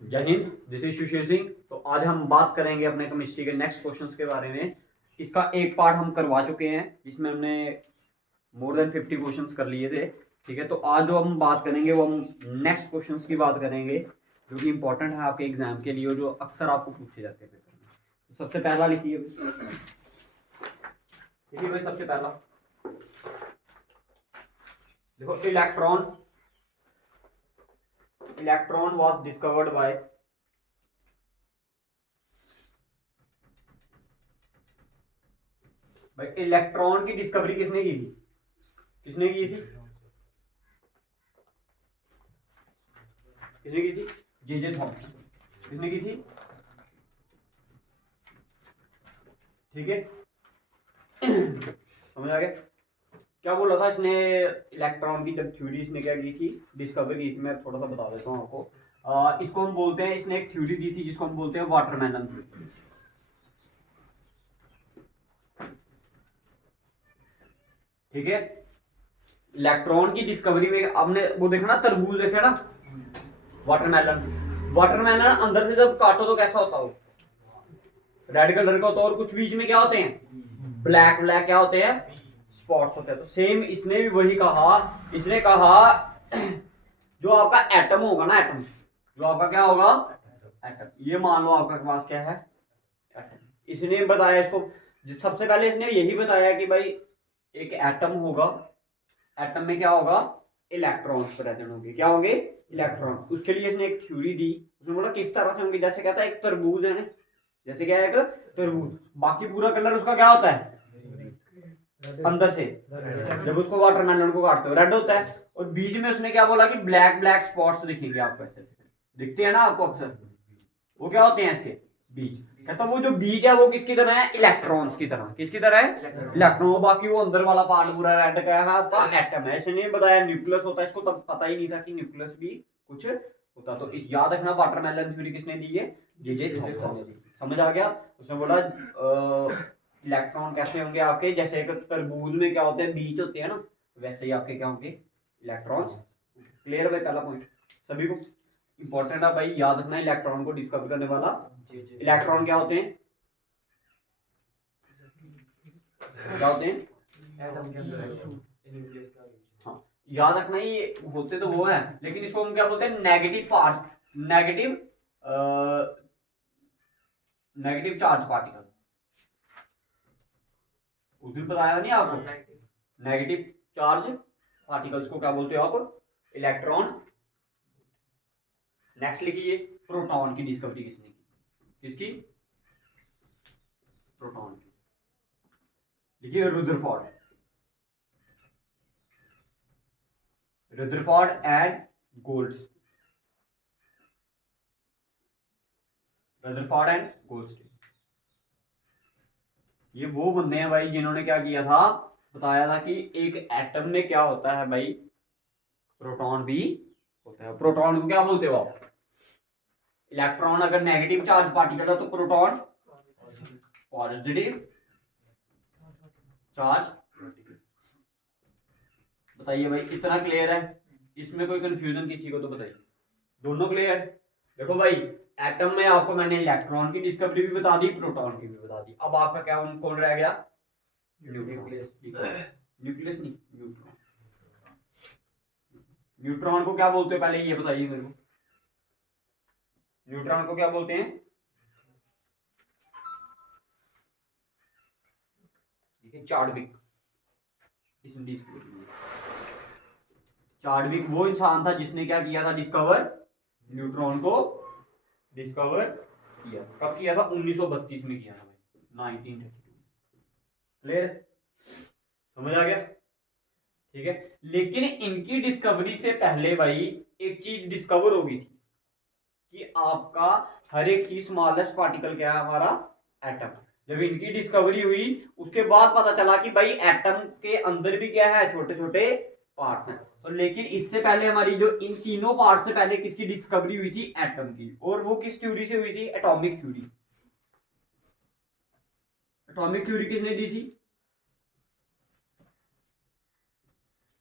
जय Hind, this is Sushil Singh. तो आज हम बात करेंगे अपने केमिस्ट्री के नेक्स्ट क्वेश्चंस के बारे में। इसका एक पार्ट हम करवा चुके हैं जिसमें हमने मोर देन 50 क्वेश्चंस कर लिए थे। ठीक है, तो आज जो हम बात करेंगे वो हम नेक्स्ट क्वेश्चंस की बात करेंगे जो कि इंपॉर्टेंट है आपके एग्जाम के लिए और जो अक्सर आपको पूछे जाते हैं पेपर में। तो सबसे पहला लिखिए भाई, सबसे पहला देखो, इलेक्ट्रॉन वाज डिस्कवर्ड बाय भाई इलेक्ट्रॉन की डिस्कवरी किसने की थी? किसने की थी? किसने की थी? J Thomson. किसने की थी? ठीक है, समझ आ गया क्या बोल रहा था इसने? इलेक्ट्रॉन की जब थ्योरी इसने क्या की थी, डिस्कवर की थी। मैं थोड़ा सा बता देता हूँ आपको। इसको हम बोलते हैं, इसने एक थ्योरी दी थी जिसको हम बोलते हैं वाटरमेलन थ्योरी। ठीक है, इलेक्ट्रॉन की डिस्कवरी में आपने वो देखा ना, तरबूज देखा ना, वाटरमेलन अंदर से जब काटो तो कैसा होता हो? रेड कलर का होता है। और कुछ बीच में क्या होते हैं? ब्लैक ब्लैक क्या होते हैं? स्पॉट्स होते हैं। तो सेम इसने भी वही कहा। इसने कहा जो आपका एटम होगा ना, एटम जो आपका क्या होगा? एटम। ये मान लो आपका पास क्या है? एटम। इसने बताया इसको, सबसे पहले इसने यही बताया कि भाई एक एटम होगा, एटम में क्या होगा? इलेक्ट्रॉन्स प्रेजेंट होंगे। क्या होंगे? इलेक्ट्रॉन। उसके लिए इसने एक थ्योरी दी। उसने बोला किस तरह से होंगे, जैसे कहता है एक तरबूज है ना, जैसे क्या है एक तरबूज, बाकी पूरा कलर उसका क्या होता है? अंदर से जब उसको वाटरमेलन को काटते हो रेड होता है। और बीच में उसने क्या बोला कि ब्लैक ब्लैक स्पॉट्स दिखेंगे आपको, ऐसे दिखते हैं ना आपको अक्सर। वो क्या होते हैं? इसके बीज। कहता वो जो बीज है वो किसकी तरह है? इलेक्ट्रॉन्स की तरह। किसकी तरह है? इलेक्ट्रॉन। बाकी वो अंदर वाला पार्ट पूरा रेड का है आपका एटम है। इसने बताया न्यूक्लियस होता है, इसको तब पता ही नहीं था कि न्यूक्लियस भी कुछ होता। तो याद रखना, वाटरमेलन थ्योरी किसने दी है? जे थॉमसन ने दी। समझ आ गया? उसने बोला इलेक्ट्रॉन कैसे होंगे आपके, जैसे एक तरबूज में क्या होते हैं? बीज होते हैं ना, वैसे ही आपके क्या होंगे? इलेक्ट्रॉन्स। क्लियर भाई? पहला पॉइंट सभी को इंपॉर्टेंट है भाई, याद रखना। इलेक्ट्रॉन को डिस्कवर करने वाला इलेक्ट्रॉन क्या होते हैं? क्या होते हैं? हाँ, याद रखना, ये होते तो वो है, लेकिन इसको हम क्या बोलते हैं? Negative part, negative negative charge particle. उस दिन बताया नहीं आपको? नेगेटिव चार्ज पार्टिकल्स को क्या बोलते हो आप? इलेक्ट्रॉन। नेक्स्ट लिखिए, प्रोटॉन की डिस्कवरी किसने की? किसकी? प्रोटॉन की। लिखिए Rutherford. Rutherford and Golds. Rutherford and Goldstein. ये वो बंदे हैं भाई जिन्होंने क्या किया था? बताया था कि एक एटम में क्या होता है भाई? प्रोटॉन भी होता है। प्रोटॉन को क्या बोलते हो आप? इलेक्ट्रॉन अगर नेगेटिव चार्ज पार्टिकल है तो प्रोटॉन पॉजिटिव चार्ज पार्टिकल। बताइए भाई, इतना क्लियर है? इसमें कोई कंफ्यूजन किसी को तो बताइए। दोनों क्लियर? देखो भाई, एटम में आपको मैंने इलेक्ट्रॉन की डिस्कवरी भी बता दी, प्रोटॉन की भी बता दी। अब आपका क्या कौन रह गया? न्यूक्लियस। न्यूक्लियस नहीं, न्यूट्रॉन। न्यूट्रॉन को क्या बोलते हो पहले ये बताइए मेरे को। न्यूट्रॉन को क्या बोलते हैं? चार्विक। चार्विक वो इंसान था जिसने क्या किया था? डिस्कवर, न्यूट्रॉन को डिस्कवर किया। कब किया था? 1932 में किया था भाई, 1932। क्लियर? समझ आ गया? ठीक है, लेकिन इनकी डिस्कवरी से पहले भाई एक चीज डिस्कवर हो गई थी कि आपका हर एक ही स्मॉलेस्ट पार्टिकल क्या है? हमारा एटम। जब इनकी डिस्कवरी हुई उसके बाद पता चला कि भाई एटम के अंदर भी क्या है? छोटे छोटे पार्ट्स हैं। तो लेकिन इससे पहले हमारी जो इन तीनों पार्ट से पहले किसकी डिस्कवरी हुई थी? एटम की। और वो किस थ्योरी से हुई थी? Atomic theory. एटॉमिक थ्योरी किसने दी थी?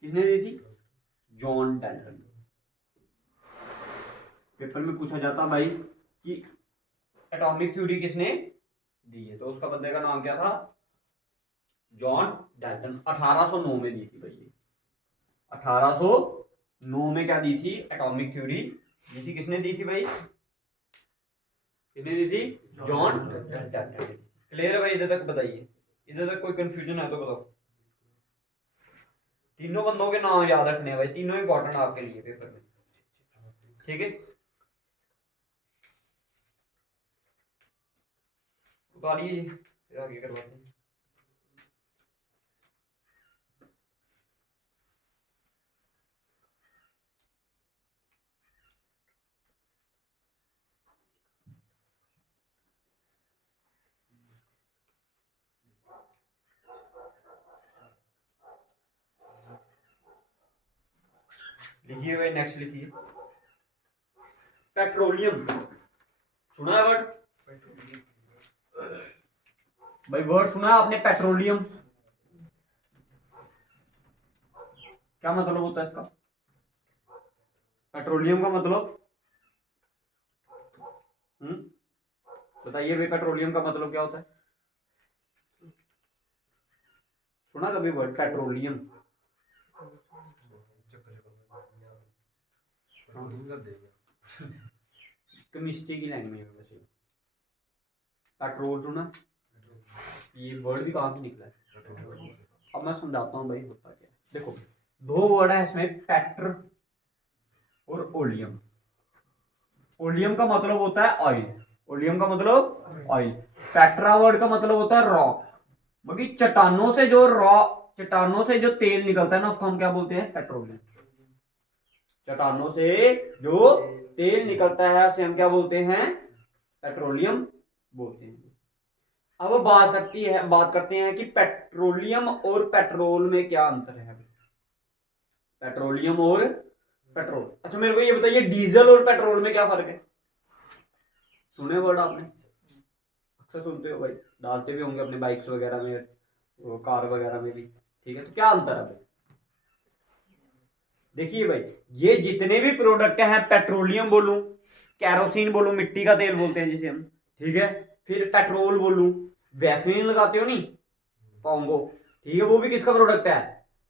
किसने दी थी? John Dalton. पेपर में पूछा जाता भाई कि एटॉमिक थ्योरी किसने दी है, तो उसका बंदे का नाम क्या था, जॉन डाल्टन। 1809 में दी थी भाई ये, 1809 में क्या दी थी, एटॉमिक थ्योरी दी थी। किसने दी थी भाई, किसने दी थी, जॉन डाल्टन। क्लियर है भाई, इधर तक बताइए, इधर तक कोई कंफ्यूजन है तो बताओ। तीनों बंदों के नाम याद रखने हैं भाई, तीनों इंपॉर्टेंट आपके लिए पेपर में, ठीक है। उतारिए फिर आगे करवाते हैं। लिखिए भाई, नेक्स्ट लिखिए, पेट्रोलियम। सुना है वर्ड भाई, वर्ड सुना है आपने, पेट्रोलियम। क्या मतलब होता है इसका, पेट्रोलियम का मतलब, बताइए भाई, पेट्रोलियम का मतलब क्या होता है, सुना कभी वर्ड पेट्रोलियम, केमिस्ट्री की लैंग्वेज में वैसे पेट्रोल सुना, ये वर्ड भी कहाँ से निकला है, अब मैं समझाता हूँ भाई होता क्या है। देखो, दो वर्ड है इसमें, पेट्र और ओलियम। ओलियम का मतलब होता है ऑयल, ओलियम का मतलब ऑयल। पेट्रा वर्ड का मतलब होता है रॉक, बाकी चट्टानों से जो चट्टानों से जो तेल निकलता है ना, उसको हम क्या बोलते हैं, पेट्रोलियम। चट्टानों से जो तेल निकलता है उसे हम क्या बोलते हैं, पेट्रोलियम बोलते हैं। अब बात करते हैं कि पेट्रोलियम और पेट्रोल में क्या अंतर है। पेट्रोलियम और पेट्रोल, अच्छा मेरे को ये बताइए, डीजल और पेट्रोल में क्या फर्क है, सुने वर्ड आपने, अक्सर सुनते हो भाई, डालते भी होंगे अपने बाइक्स वगैरह में, कार वगैरह में भी, ठीक है। तो क्या अंतर है, देखिए भाई, ये जितने भी प्रोडक्ट हैं, पेट्रोलियम बोलूं, कैरोसिन बोलूं, मिट्टी का तेल बोलते हैं जिसे हम, ठीक है, फिर पेट्रोल बोलूं, वैसलीन लगाते हो नहीं, पोंगो, ठीक है, वो भी किसका प्रोडक्ट है,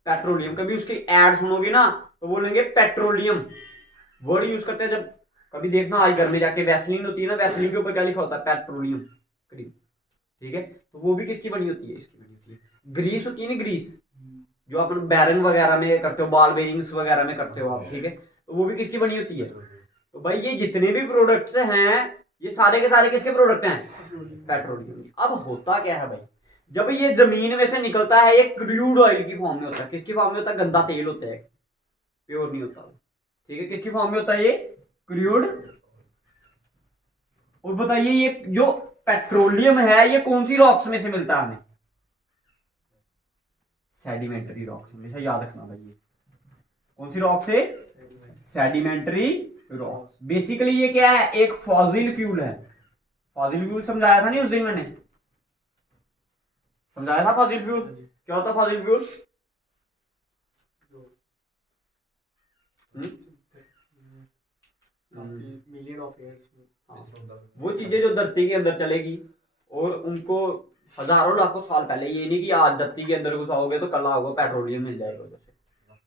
पेट्रोलियम। कभी उसकी एड सुनोगे ना तो बोलेंगे पेट्रोलियम, वर्ड यूज करते हैं। जब कभी देखना आज घर में जाके वैसलीन होती है ना, वैसलीन के ऊपर क्या लिखा होता है, पेट्रोलियम क्रीम, ठीक है। तो वो भी किसकी बनी होती है, इसकी बनी होती है। ग्रीस होती है ना, ग्रीस जो अपन बैरन वगैरह में करते हो, बॉल बेरिंग्स वगैरह में करते हो आप, ठीक है, तो वो भी किसकी बनी होती है। तो भाई ये जितने भी प्रोडक्ट्स हैं, ये सारे के सारे किसके प्रोडक्ट हैं, पेट्रोलियम। अब होता क्या है भाई, जब ये जमीन में से निकलता है, ये क्रूड ऑयल की फॉर्म में होता है। किसकी फॉर्म में होता है, गंदा तेल होता है, प्योर नहीं होता, ठीक है। किसकी फॉर्म में होता है ये, क्रूड। और बताइए, ये जो पेट्रोलियम है, ये कौन सी रॉक्स में से मिलता है हमें, सेडिमेंट्री रॉक्स, हमेशा याद रखना भाई, ये कौन सी रॉक से, सेडिमेंट्री रॉक। बेसिकली ये क्या है, एक फॉसिल फ्यूल है। फॉसिल फ्यूल समझाया था नहीं उस दिन मैंने, समझाया था फॉसिल फ्यूल क्या होता है, fossil fuel million of years, वो चीजें जो धरती के अंदर चलेगी, और उनको हजारों लाखों साल पहले, ये नहीं कि आज धरती के अंदर घुसाओगे तो कल आपको पेट्रोलियम मिल जाएगा उधर से,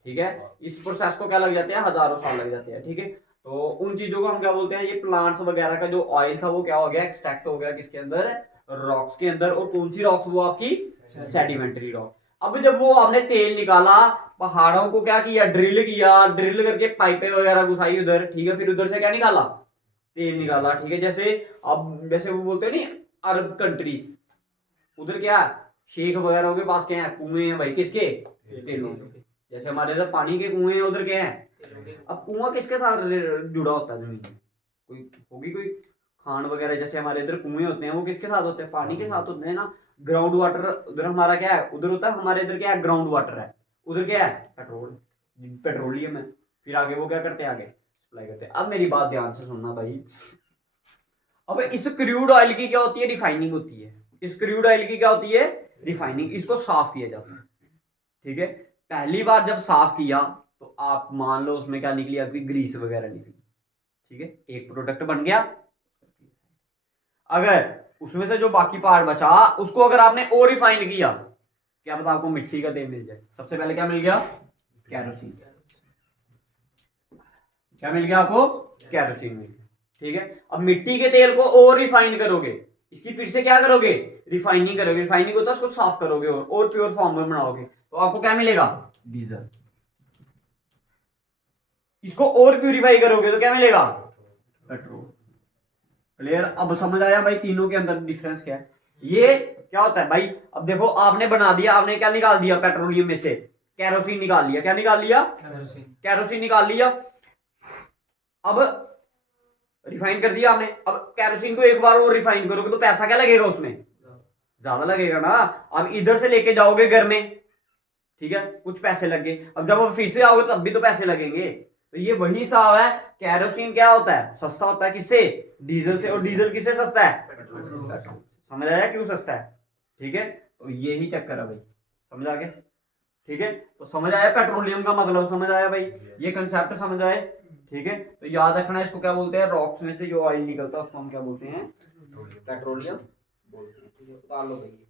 ठीक है। इस प्रोसेस को क्या लग जाते हैं, हजारों साल लग जाते हैं, ठीक है। तो उन चीजों को हम क्या बोलते हैं, ये प्लांट्स वगैरह का जो ऑयल था वो क्या हो गया, एक्सट्रैक्ट हो गया किसके अंदर, रॉक्स के अंदर। और कौन सी रॉक्स, वो आपकी सेडिमेंट्री रॉक। अब जब वो आपने तेल निकाला, पहाड़ों को क्या किया, ड्रिल किया, ड्रिल करके पाइपें वगैरह घुसाई उधर, ठीक है, फिर उधर से क्या निकाला, तेल निकाला, ठीक है। जैसे अब जैसे वो बोलते हैं नहीं, अरब कंट्रीज, उधर क्या, शेख वगैरह के पास क्या है, कुएं हैं भाई, किसके, तेलों के। जैसे हमारे इधर पानी के कुएं हैं, उधर क्या है। अब कुआं किसके साथ जुड़ा होता है जमीन में, कोई होगी कोई खान वगैरह, जैसे हमारे इधर कुएं होते हैं, वो किसके साथ होते हैं, पानी के साथ होते हैं ना। ग्राउंड वाटर उधर हमारा क्या है, उधर होता है, हमारे इधर क्या है, ग्राउंड वाटर है, उधर क्या है, पेट्रोल, पेट्रोलियम है। फिर आगे वो क्या करते हैं, आगे सप्लाई करते हैं। अब मेरी बात ध्यान से सुनना भाई, अब इस क्रूड ऑयल की क्या होती है, रिफाइनिंग होती है। इस क्रूड ऑयल की क्या होती है, रिफाइनिंग। इसको साफ किया जाता है, ठीक है। पहली बार जब साफ किया तो आप मान लो उसमें क्या निकली, आपकी ग्रीस वगैरह निकली, ठीक है, एक प्रोडक्ट बन गया। अगर उसमें से जो बाकी पार्ट बचा उसको अगर आपने और रिफाइन किया, क्या पता आपको मिट्टी का तेल मिल जाए। सबसे पहले क्या मिल गया? कैरोसिन। क्या मिल गया आपको? कैरोसिन मिल गया। ठीक है, अब मिट्टी के तेल को और रिफाइन करोगे, इसकी फिर से क्या करोगे? रिफाइनिंग करोगे। रिफाइनिंग होता है उसको साफ करोगे और प्योर फॉर्म में बनाओगे, तो आपको क्या मिलेगा? डीजल। इसको और प्यूरिफाई करोगे तो क्या मिलेगा? पेट्रोल। क्लियर? अब समझ आया भाई तीनों के अंदर डिफरेंस क्या है? ये क्या होता है भाई? अब देखो, आपने बना दिया, आपने क्या निकाल दिया पेट्रोलियम में से? कैरोसिन निकाल लिया। क्या निकाल लिया? कैरोसिन निकाल लिया। अब रिफाइन कर दिया आपने। अब कैरोसिन को एक बार और रिफाइन करोगे तो पैसा क्या लगेगा उसमें? ज्यादा लगेगा ना। अब इधर से लेके जाओगे घर में, ठीक है, कुछ पैसे लगे। अब जब आप फिर से आओगे तब भी तो पैसे लगेंगे। तो ये वही हिसाब है। कैरोसिन क्या होता है? सस्ता होता है। किससे? डीजल से। और डीजल किससे सस्ता है? पेट्रोल। समझ आया क्यों सस्ता है? ठीक है, तो यही चक्कर है भाई। समझ आ गया? ठीक है, तो समझ आया पेट्रोलियम का मतलब? समझ आया भाई? ये कंसेप्ट समझ आए? ठीक है, तो याद रखना इसको क्या बोलते हैं? रॉक्स में से जो ऑयल निकलता है उसको हम क्या बोलते हैं? पेट्रोलियम बोलते हैं। ठीक है, उतार लो भाई।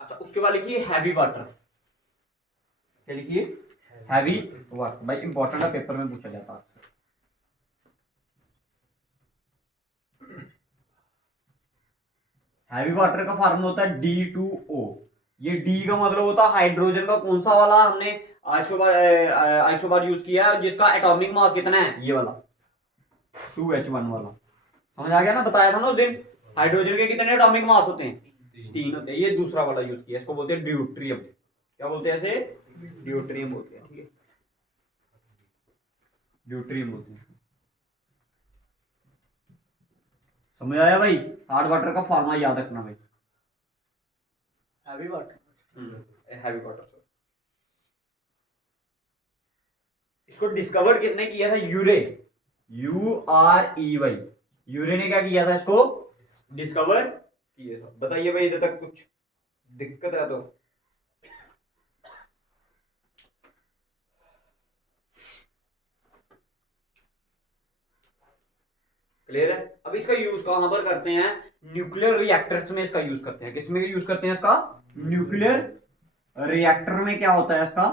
अच्छा, उसके बाद लिखिए हैवी वाटर। क्या लिखिए? Heavy water. भाई इंपॉर्टेंट है, पेपर में पूछा जाता है। हैवी वाटर का फार्मूला होता है D2O। ये डी का मतलब होता है हाइड्रोजन का कौन सा वाला हमने आइसोबार यूज किया है, जिसका एटॉमिक मास कितना है? ये वाला 2H1 वाला। समझ आ गया ना? बताया था ना उस दिन। हाइड्रोजन के कितने एटॉमिक मास होते हैं? 3 होते हैं। ये दूसरा वाला यूज किया, इसको बोलते हैं ड्यूट्रियम। क्या बोलते हैं ऐसे? ड्यूट्रियम बोलते हैं। ठीक है, ड्यूट्रियम बोलते हैं। समझ आया भाई? हार्ड वाटर का फार्मूला याद रखना भाई। Heavy water. Heavy water. इसको डिस्कवर किसने किया था? यूरे। UREY। यूरे ने क्या किया था? इसको डिस्कवर किया था। बताइए भाई, इधर तक कुछ दिक्कत है तो? क्लियर है? अब इसका यूज कहां पर करते हैं? न्यूक्लियर रिएक्टर्स में इसका यूज करते हैं। किसमें यूज करते हैं इसका? न्यूक्लियर रिएक्टर में। क्या होता है इसका?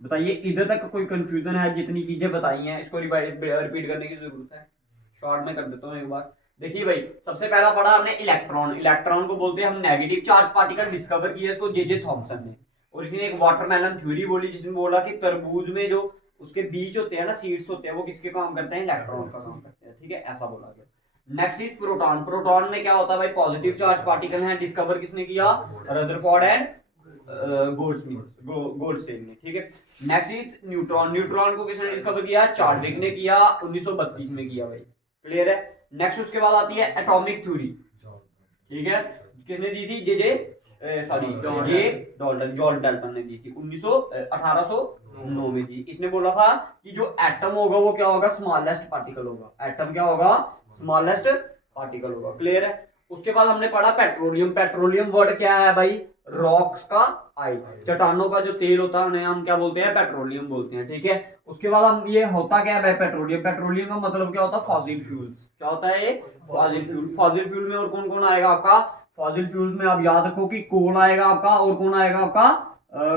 बताइए, इधर तक कोई कंफ्यूजन है? जितनी चीजें बताई हैं इसको रिपीट करने की जरूरत है? शॉर्ट में कर देता हूं एक बार। देखिए भाई, सबसे पहला पढ़ा हमने इलेक्ट्रॉन। इलेक्ट्रॉन को बोलते हैं हम नेगेटिव चार्ज पार्टिकल। डिस्कवर किया इसको जे थॉमसन ने। और इसने एक वाटरमेलन थ्योरी बोली, जिसमें बोला कि तरबूज में जो उसके बीज होते हैं ना, सीड्स होते हैं, वो किसके काम करते हैं? इलेक्ट्रॉन का काम करते हैं। ठीक है, ऐसा बोला गया। Next is proton. प्रोटॉन में क्या होता है भाई? पॉजिटिव चार्ज पार्टिकल है। डिस्कवर किसने किया? रदरफोर्ड एंड गोल्डस्टीन ने। ठीक है, नेक्स्ट इज न्यूट्रॉन। न्यूट्रॉन को किसने डिस्कवर किया? चार्विक ने किया, 1932 में किया भाई। क्लियर है? नेक्स्ट उसके बाद आती है एटॉमिक थ्योरी। ठीक है, किसने दी थी? जॉन डाल्टन ने दी थी 1809 में दी। इसने बोला था कि जो एटम होगा वो क्या होगा? स्मॉलेस्ट पार्टिकल होगा। एटम क्या होगा? स्मॉलेस्ट पार्टिकल होगा। क्लियर है? उसके बाद हमने पढ़ा पेट्रोलियम। पेट्रोलियम वर्ड क्या है भाई? रॉक्स का आई। चट्टानों का जो तेल होता है उन्हें हम क्या बोलते हैं? पेट्रोलियम बोलते हैं। ठीक है, उसके बाद हम ये होता क्या है पेट्रोलियम? पेट्रोलियम का मतलब क्या होता है? Fossil fuels. क्या होता है ये? Fossil fuel. फॉसिल फ्यूल में और कौन कौन आएगा आपका? फॉसिल फ्यूल्स में आप याद रखो कि कोल आएगा आपका, और कौन आएगा आपका?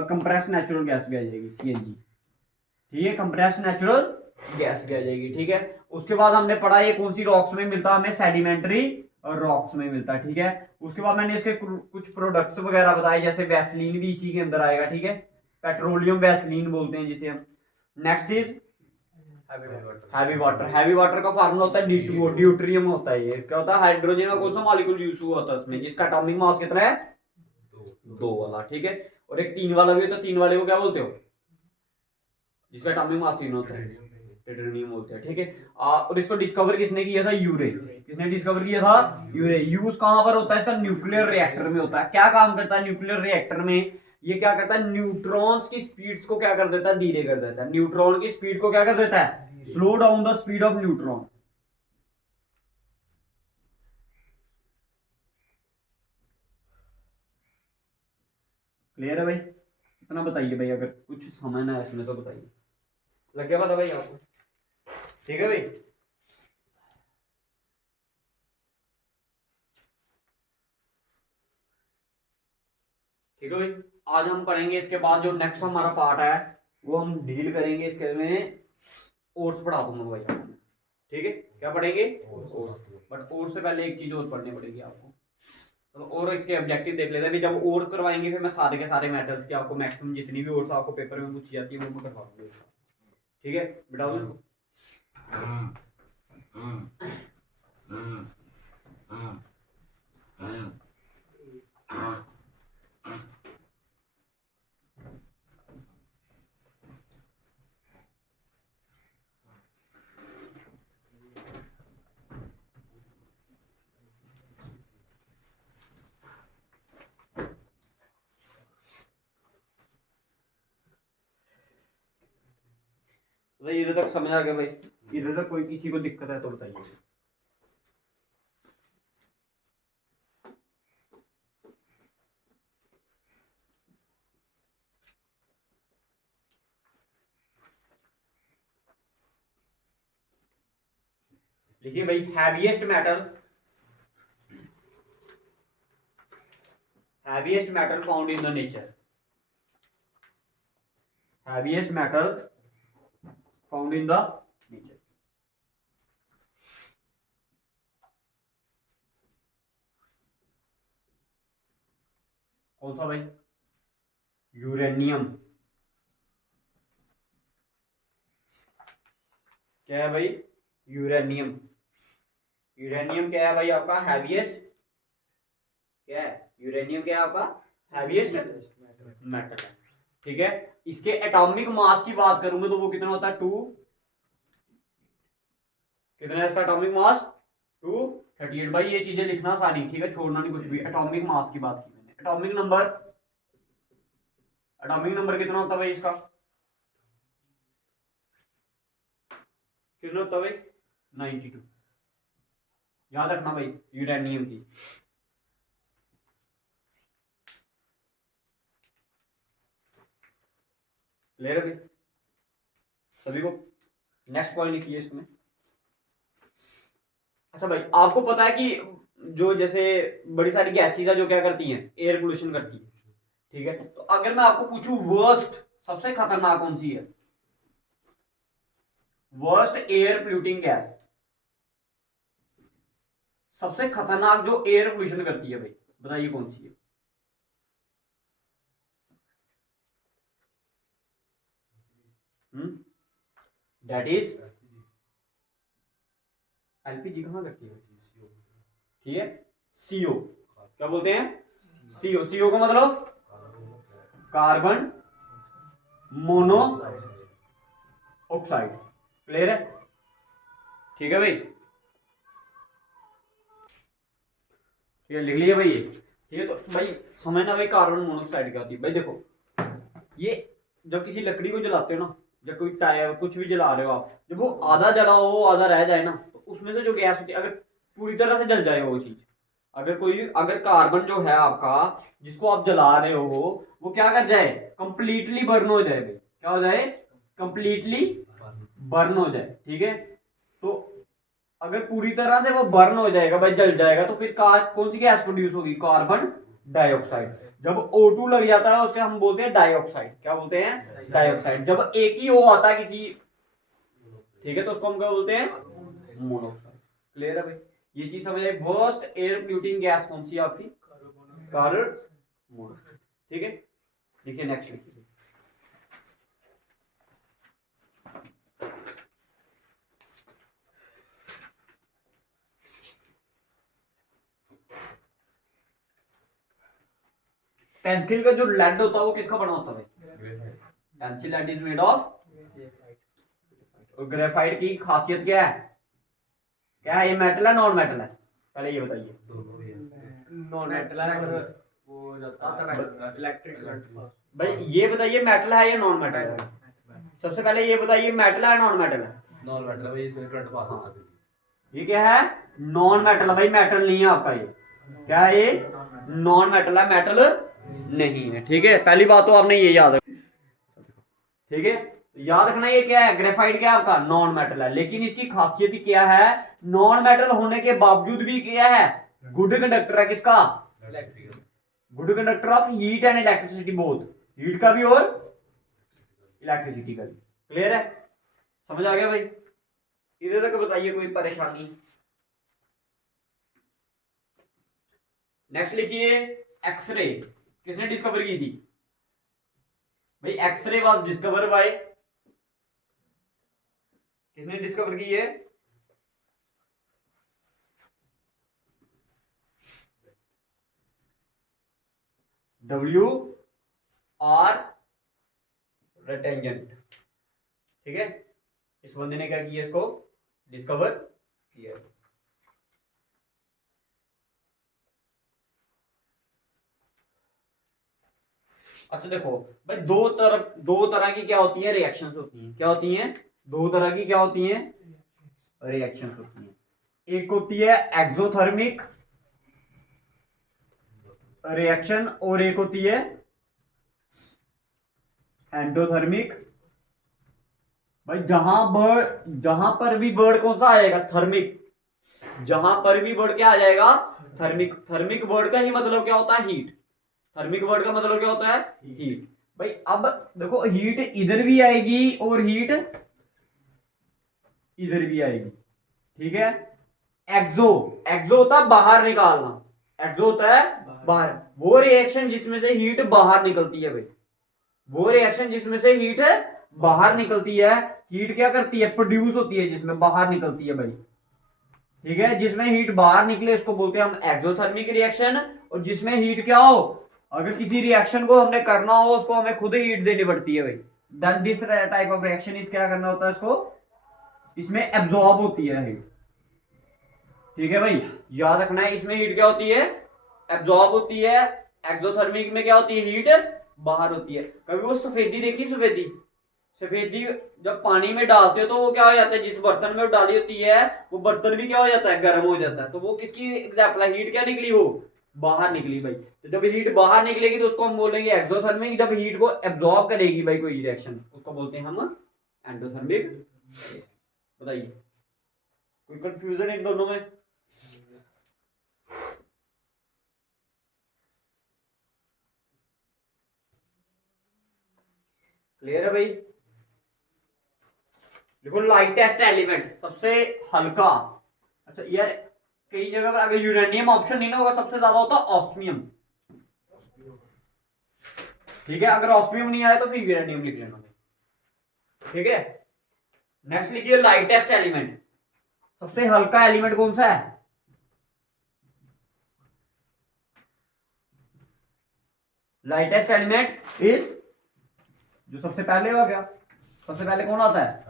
कंप्रेस्ड नेचुरल गैस भी आ जाएगी, CNG। ठीक है, कंप्रेस्ड नेचुरल गैस भी आ जाएगी। ठीक है, उसके बाद हमने पढ़ा ये कौन सी रॉक्स में मिलता है? हमें सेडिमेंट्री रॉक्स में मिलता है। ठीक है, उसके बाद मैंने इसके कुछ प्रोडक्ट्स वगैरह बताए, जैसे वैसलीन भी इसी के अंदर आएगा। ठीक है, पेट्रोलियम वैसलीन बोलते हैं जिसे हम। Next is heavy water. Heavy water का फार्मूला होता है D2O। ड्यूट्रियम होता है। ये क्या होता है? हाइड्रोजन का कौन सा मॉलिक्यूल यूज हुआ होता है उसमें, जिसका एटॉमिक मास कितना है? 2 वाला। ठीक है, और एक 3 वाला भी होता है। 3 वाले को क्या बोलते हो? जिसका एटॉमिक मास 3 होता है, टिटेनियम बोलते हैं। ठीक है, और इसको डिस्कवर किसने किया था? यूरे। किसने डिस्कवर किया था? यूरे। यूज कहां पर होता है इसका? न्यूक्लियर रिएक्टर में होता है। क्या काम करता है न्यूक्लियर रिएक्टर में? ये क्या करता है, न्यूट्रॉन्स की स्पीड्स को क्या कर देता है, धीरे कर देता है। न्यूट्रॉन की स्पीड को क्या कर देता है, slow down the speed of neutron. Clear है भाई? इतना बताइए भाई, अगर कुछ समझना है इसमें तो बताइए। लग गया पता भाई आपको? ठीक है भाई। ठीक है भाई, आज हम पढ़ेंगे इसके बाद जो नेक्स्ट हमारा पार्ट है वो हम डील करेंगे इसके में ओर्स पढ़ा दूंगा भाई आपको। ठीक है, क्या पढ़ेंगे? ओर्स। बट ओर से पहले एक चीज और पढ़नी पड़ेगी आपको। तो और इसके ऑब्जेक्टिव देख लेते हैं। जब और करवाएंगे फिर मैं सारे के सारे मेटल्स की आपको मैक्सिमम जितनी भी और आपको पेपर में पूछी जाती है वो मैं करवा दूंगा। ठीक है, बिठाओ इसको। भाई इधर तक समझ आ गया भाई? इधर तक कोई किसी को दिक्कत है तो बताइए। देखिए भाई, heaviest metal found in the nature, heaviest metal found in the nature. कौन सा भाई? यूरेनियम। क्या है भाई? यूरेनियम। यूरेनियम क्या है भाई आपका? हैवीएस्ट। क्या है यूरेनियम? क्या है आपका? हैवीएस्ट मेटल है। ठीक है, इसके एटॉमिक मास की बात करूंगा तो वो कितना होता है? 2। कितना है इसका एटॉमिक मास? 238। भाई ये चीजें लिखना सारी, ठीक है, छोड़ना नहीं कुछ भी। एटॉमिक मास की बात की मैंने। एटॉमिक नंबर कितना होता है भाई इसका? कितना होता है भाई? 92। याद रखना भाई यूरेनियम की। क्लियर है भाई सभी को? नेक्स्ट पॉइंट लिखिए इसमें। अच्छा भाई, आपको पता है कि जो जैसे बड़ी सारी गैसेज है जो क्या करती हैं, एयर पोल्यूशन करती है। ठीक है, तो अगर मैं आपको पूछूं वर्स्ट, सबसे खतरनाक कौन सी है? वर्स्ट एयर पोल्यूटिंग गैस, सबसे खतरनाक जो एयर पोल्यूशन करती है भाई, बताइए कौन सी है? That is LPG. कहां करती है? ठीक है, सीओ। क्या बोलते हैं? सीओ। सीओ का मतलब कार्बन मोनो ऑक्साइड। क्लियर है? ठीक है भाई, ठीक है, लिख लिया भाई ये। ठीक है, तो भाई समझना भाई कार्बन मोनोऑक्साइड क्या होती है। भाई देखो, ये जब किसी लकड़ी को जलाते हो ना, जब कोई टायर कुछ भी जला रहे हो आप, जब वो आधा जला हो आधा रह जाए ना, तो उसमें से जो गैस होती है, अगर पूरी तरह से जल जाए वो चीज, अगर कार्बन जो है आपका जिसको आप जला रहे हो वो क्या कर जाए, कंप्लीटली बर्न हो जाए भाई। क्या हो जाए? कंप्लीटली बर्न हो जाए। ठीक है, तो अगर पूरी तरह से वो बर्न हो जाएगा भाई, जल जाएगा, तो फिर कौन सी गैस प्रोड्यूस होगी? Carbon dioxide. जब O2 लग जाता है उसके हम बोलते हैं डाइऑक्साइड। क्या बोलते हैं? डाइऑक्साइड। जब एक ही O आता है किसी, ठीक है, तो उसको हम क्या बोलते हैं? मोनोऑक्साइड। क्लियर है भाई? ये चीज समझ आए? वर्स्ट एयर पोल्यूटिंग गैस कौन सी है आपकी? Carbon monoxide. ठीक है, देखिए नेक्स्ट लिखिए। पेंसिल का जो लेड होता है वो किसका बना होता है? Pencil lead is made of graphite. की खासियत क्या है? क्या है ये? मेटल है नॉन मेटल है? पहले ये बताइए। नॉन मेटल है, पर वो हो जाता है इलेक्ट्रिक करंट पास। भाई ये बताइए मेटल है या नॉन मेटल है? सबसे पहले ये बताइए मेटल है नॉन मेटल है? नॉन मेटल भाई, इसमें करंट पास होता है। ये क्या है? नॉन मेटल है भाई, मेटल नहीं है आपका ये। क्या है ये? नॉन मेटल है, मेटल नहीं है। ठीक है, पहली बात तो आपने ये याद रखना। ठीक है, याद रखना ये क्या है, ग्रेफाइट क्या है आपका? नॉन मेटल है। लेकिन इसकी खासियत ही क्या है? नॉन मेटल होने के बावजूद भी क्या है? गुड कंडक्टर है। किसका? Electrical. Good conductor of heat and electricity both, heat का भी और इलेक्ट्रिसिटी का भी। क्लियर है? समझ आ गया भाई? इधर तक बताइए कोई परेशानी? नेक्स्ट लिखिए एक्सरे। किसने डिस्कवर की थी भाई? एक्सरे वाज डिस्कवर बाय, किसने डिस्कवर की है? W R Roentgen. ठीक है, इस बंदे ने क्या किया? इसको डिस्कवर किया। अच्छा देखो भाई, दो तरह की क्या होती है? रिएक्शंस होती हैं। क्या होती हैं? दो तरह की क्या होती हैं? रिएक्शंस होती हैं। एक होती है एक्सोथर्मिक रिएक्शन और एक होती है एंडोथर्मिक। भाई जहां पर भी वर्ड कौन सा आएगा? थर्मिक। जहां पर भी वर्ड क्या आ जाएगा? थर्मिक। थर्मिक वर्ड का ही मतलब क्या होता है? हीट। थर्मिक वर्ड का मतलब क्या होता है? हीट। भाई अब देखो, हीट इधर भी आएगी और हीट इधर भी आएगी। ठीक है, एक्सो, एक्सो होता है बाहर निकालना। एक्सो होता है बाहर, वो रिएक्शन जिसमें से हीट बाहर निकलती है भाई। वो रिएक्शन जिसमें से हीट बाहर निकलती है। हीट क्या करती है? प्रोड्यूस होती है, जिसमें बाहर निकलती है भाई। ठीक है, जिसमें हीट बाहर निकले उसको बोलते हैं हम एक्सोथर्मिक रिएक्शन। और जिसमें हीट क्या हो, अगर किसी रिएक्शन को हमने करना हो उसको हमें खुद ही हीट देनी पड़ती है भाई। Then this type of reaction is क्या करना होता है इसको? इसमें एब्जॉर्ब होती है हीट। ठीक है भाई, याद रखना है, इसमें हीट क्या होती है? एब्जॉर्ब होती है। एक्सोथर्मिक में क्या होती है? हीट बाहर होती है। कभी वो सफेदी देखी? सफेदी, सफेदी जब पानी में डालते हो तो वो क्या हो जाता है? जिस बर्तन में वो डाली होती है वो बर्तन भी क्या हो जाता है? गर्म हो जाता है। तो वो किसकी एग्जाम्पल है? हीट क्या निकली? वो बाहर निकली भाई। तो जब हीट बाहर निकलेगी तो उसको हम बोलेंगे एक्सोथर्मिक। जब हीट को एब्जॉर्ब करेगी भाई कोई रिएक्शन, उसको बोलते हैं हम एंडोथर्मिक। बताइए कोई कंफ्यूजन इन दोनों में? क्लियर है भाई? देखो लाइटेस्ट एलिमेंट, सबसे हल्का। अच्छा यार, कई जगह पर अगर यूरेनियम ऑप्शन नहीं ना होगा, सबसे ज्यादा होता ऑस्मियम। ठीक है, अगर ऑस्मियम नहीं आया तो फिर यूरेनियम लिख लेना। ठीक है, नेक्स्ट लिखिए लाइटेस्ट एलिमेंट। सबसे हल्का एलिमेंट कौन सा है? लाइटेस्ट एलिमेंट इज, जो सबसे पहले होगा क्या? सबसे पहले कौन आता है?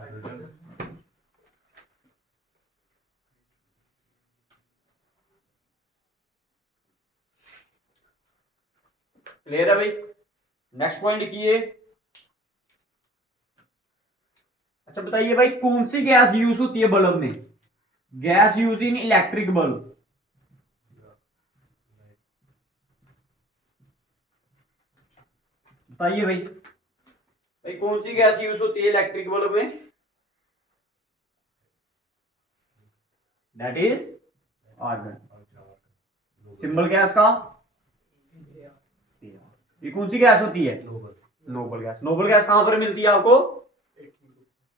क्लियर है भाई? नेक्स्ट पॉइंट लिखिए। अच्छा बताइए भाई, कौन सी गैस यूज होती है बल्ब में? Gas use in electric bulb. बताइए भाई, भाई कौन सी गैस यूज होती है इलेक्ट्रिक बल्ब में? That is argon. Symbol gas का ये कौन सी गैस होती है? Noble gas. नोबल गैस कहां पर मिलती है आपको?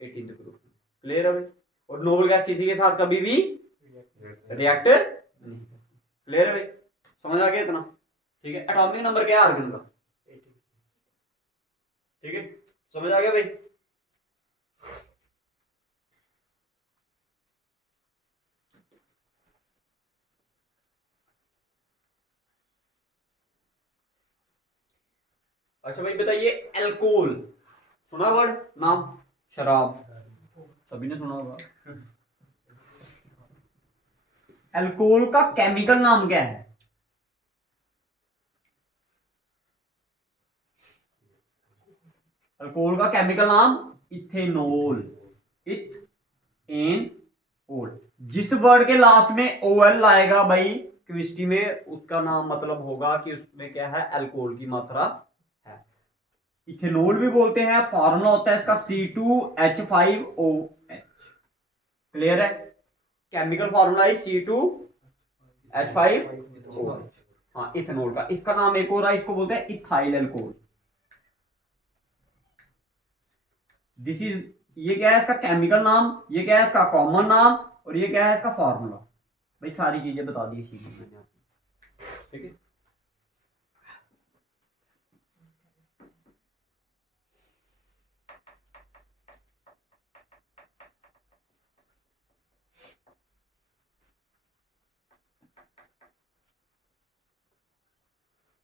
18th group. क्लियर है भाई? और नोबल गैस किसी के साथ कभी भी रिएक्ट नहीं। क्लियर है भाई? समझ आ गया इतना? ठीक है, एटॉमिक नंबर क्या है आर्गन का? ठीक है, समझ आ गया भाई? अच्छा भाई बताइए, एल्कोहल सुना वर्ड, नाम? शराब सभी ने सुना होगा। एल्कोहल का केमिकल नाम क्या है? अल्कोहल का केमिकल नाम इथेनॉल, इथेनॉल। जिस वर्ड के लास्ट में ओएल आएगा भाई केमिस्ट्री में, उसका नाम मतलब होगा कि उसमें क्या है, अल्कोहल की मात्रा है। इथेनॉल भी बोलते हैं, फॉर्मूला होता है इसका C2H5OH। क्लियर है? Chemical formula is C2H5OH। हाँ, इथेनॉल का इसका नाम एक और है, इसको बोलते हैं इथाइल अल्कोहल। दिस इज, ये क्या है इसका केमिकल नाम, ये क्या है इसका कॉमन नाम, और ये क्या है इसका फॉर्मूला। भाई सारी चीजें बता दी इसी में मैंने आपको, ठीक है।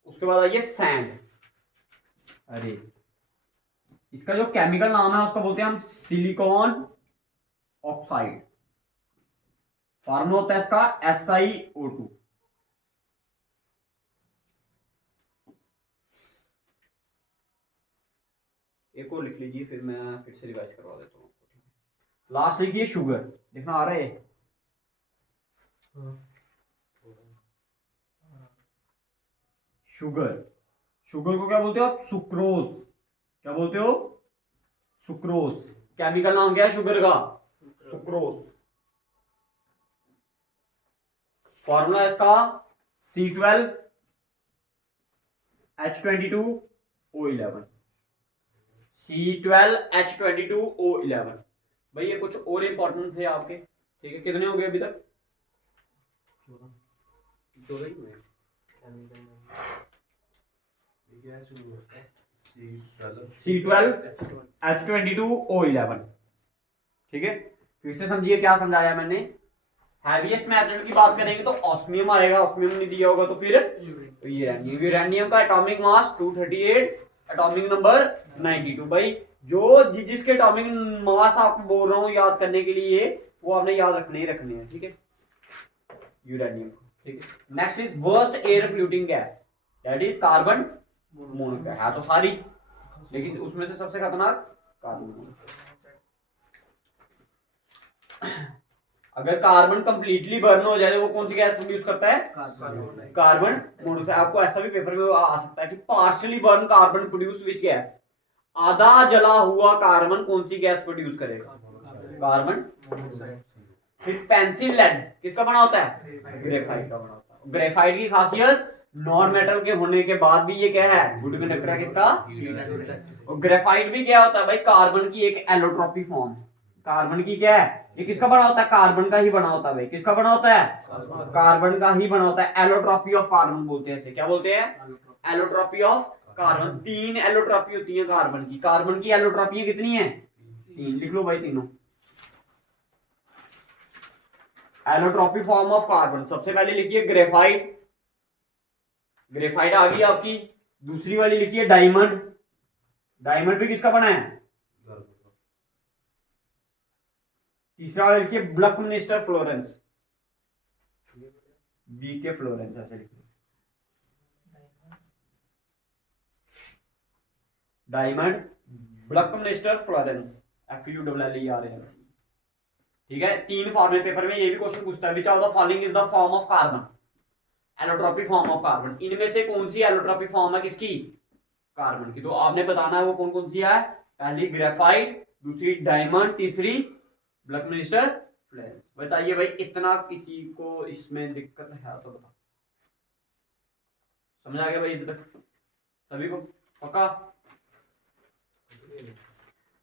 उसके बाद आइए सैंड। अरे इसका जो केमिकल नाम है उसको बोलते हैं हम सिलिकॉन ऑक्साइड। फॉर्मूला होता है इसका SiO2। एक और लिख लीजिए, फिर मैं फिर से रिवाइज करवा देता हूँ। लास्ट लिखिए शुगर, देखना आ रहा है। शुगर, शुगर को क्या बोलते हो आप? सुक्रोज। क्या बोलते हो? सुक्रोज। केमिकल नाम क्या है शुगर का? सुक्रोज। फॉर्मूला इसका C12H22O11। C12H22O11। भाई ये कुछ और इंपॉर्टेंट थे आपके, ठीक है। कितने हो गए अभी तक? 14 ही हुए। C12H22O11, ठीक है। फिर से समझिए क्या समझाया मैंने। हैवीएस्ट मेथड की बात करेंगे तो ऑस्मियम आएगा, ऑस्मियम नहीं दिया होगा तो फिर यूरेनियम। यूरेनियम का एटॉमिक मास 238, एटॉमिक नंबर 92। भाई जो जिसके एटॉमिक मास आपको बोल रहा हूँ याद करने के लिए, वो आपने याद रखने ही रखने हैं, ठीक है। यूरेनियम, ठीक है। Next is worst air polluting gas, that is carbon monoxide. है तो सारी, लेकिन उसमें से सबसे खतरनाक कार्बन मोनोऑक्साइड। अगर कार्बन कंप्लीटली बर्न हो जाए वो कौन सी गैस प्रोड्यूस करता है? Carbon monoxide. आपको ऐसा भी पेपर में आ सकता है कि partially burn carbon produce which gas. आधा जला हुआ कार्बन कौन सी गैस प्रोड्यूस करेगा? Carbon monoxide. फिर पेंसिल लेड किसका बना होता है? ग्रेफाइट का बना होता है। ग्रेफाइट की खासियत नॉन मेटल के होने के बाद भी ये क्या है? गुड कंडक्टर है किसका? और ग्रेफाइट भी क्या होता है भाई? कार्बन की एक एलोट्रोपी फॉर्म। कार्बन की क्या है? ये किसका बना होता है? कार्बन का ही बना होता है भाई। किसका बना होता है? कार्बन का ही बना होता है। एलोट्रोपी ऑफ कार्बन बोलते हैं इसे। क्या बोलते हैं? Allotropy of carbon. 3 एलोट्रोपी होती है कार्बन की। कार्बन की एलोट्रोपी कितनी है? 3। लिख लो भाई तीनों। एलोट्रोपी फॉर्म ऑफ कार्बन, सबसे पहले लिखिए ग्रेफाइट। ग्रेफाइट आ गई आपकी। दूसरी वाली लिखिए डायमंड। डायमंड भी किसका बना है? तीसरा वाला लिखिए बकमिंस्टर फ्लोरेंस। बीके फ्लोरेंस ऐसे लिखिए। Diamond, Buckminster Florence, FULLERS। ठीक है। 3 फॉर्म है पेपर में, ये भी क्वेश्चन पूछता है which of the following is the form of carbon? Allotropy form of carbon. इनमें से कौन सी एलोट्रोपी फॉर्म है किसकी? कार्बन की। तो आपने बताना है वो कौन कौन सी है। पहली ग्रेफाइट, दूसरी डायमंड, तीसरी बकमिंस्टर फ्लोरेंस। बताइए भाई, इतना किसी को इसमें दिक्कत है तो बता। समझ आ गया भाई इधर तक सभी को? पक्का?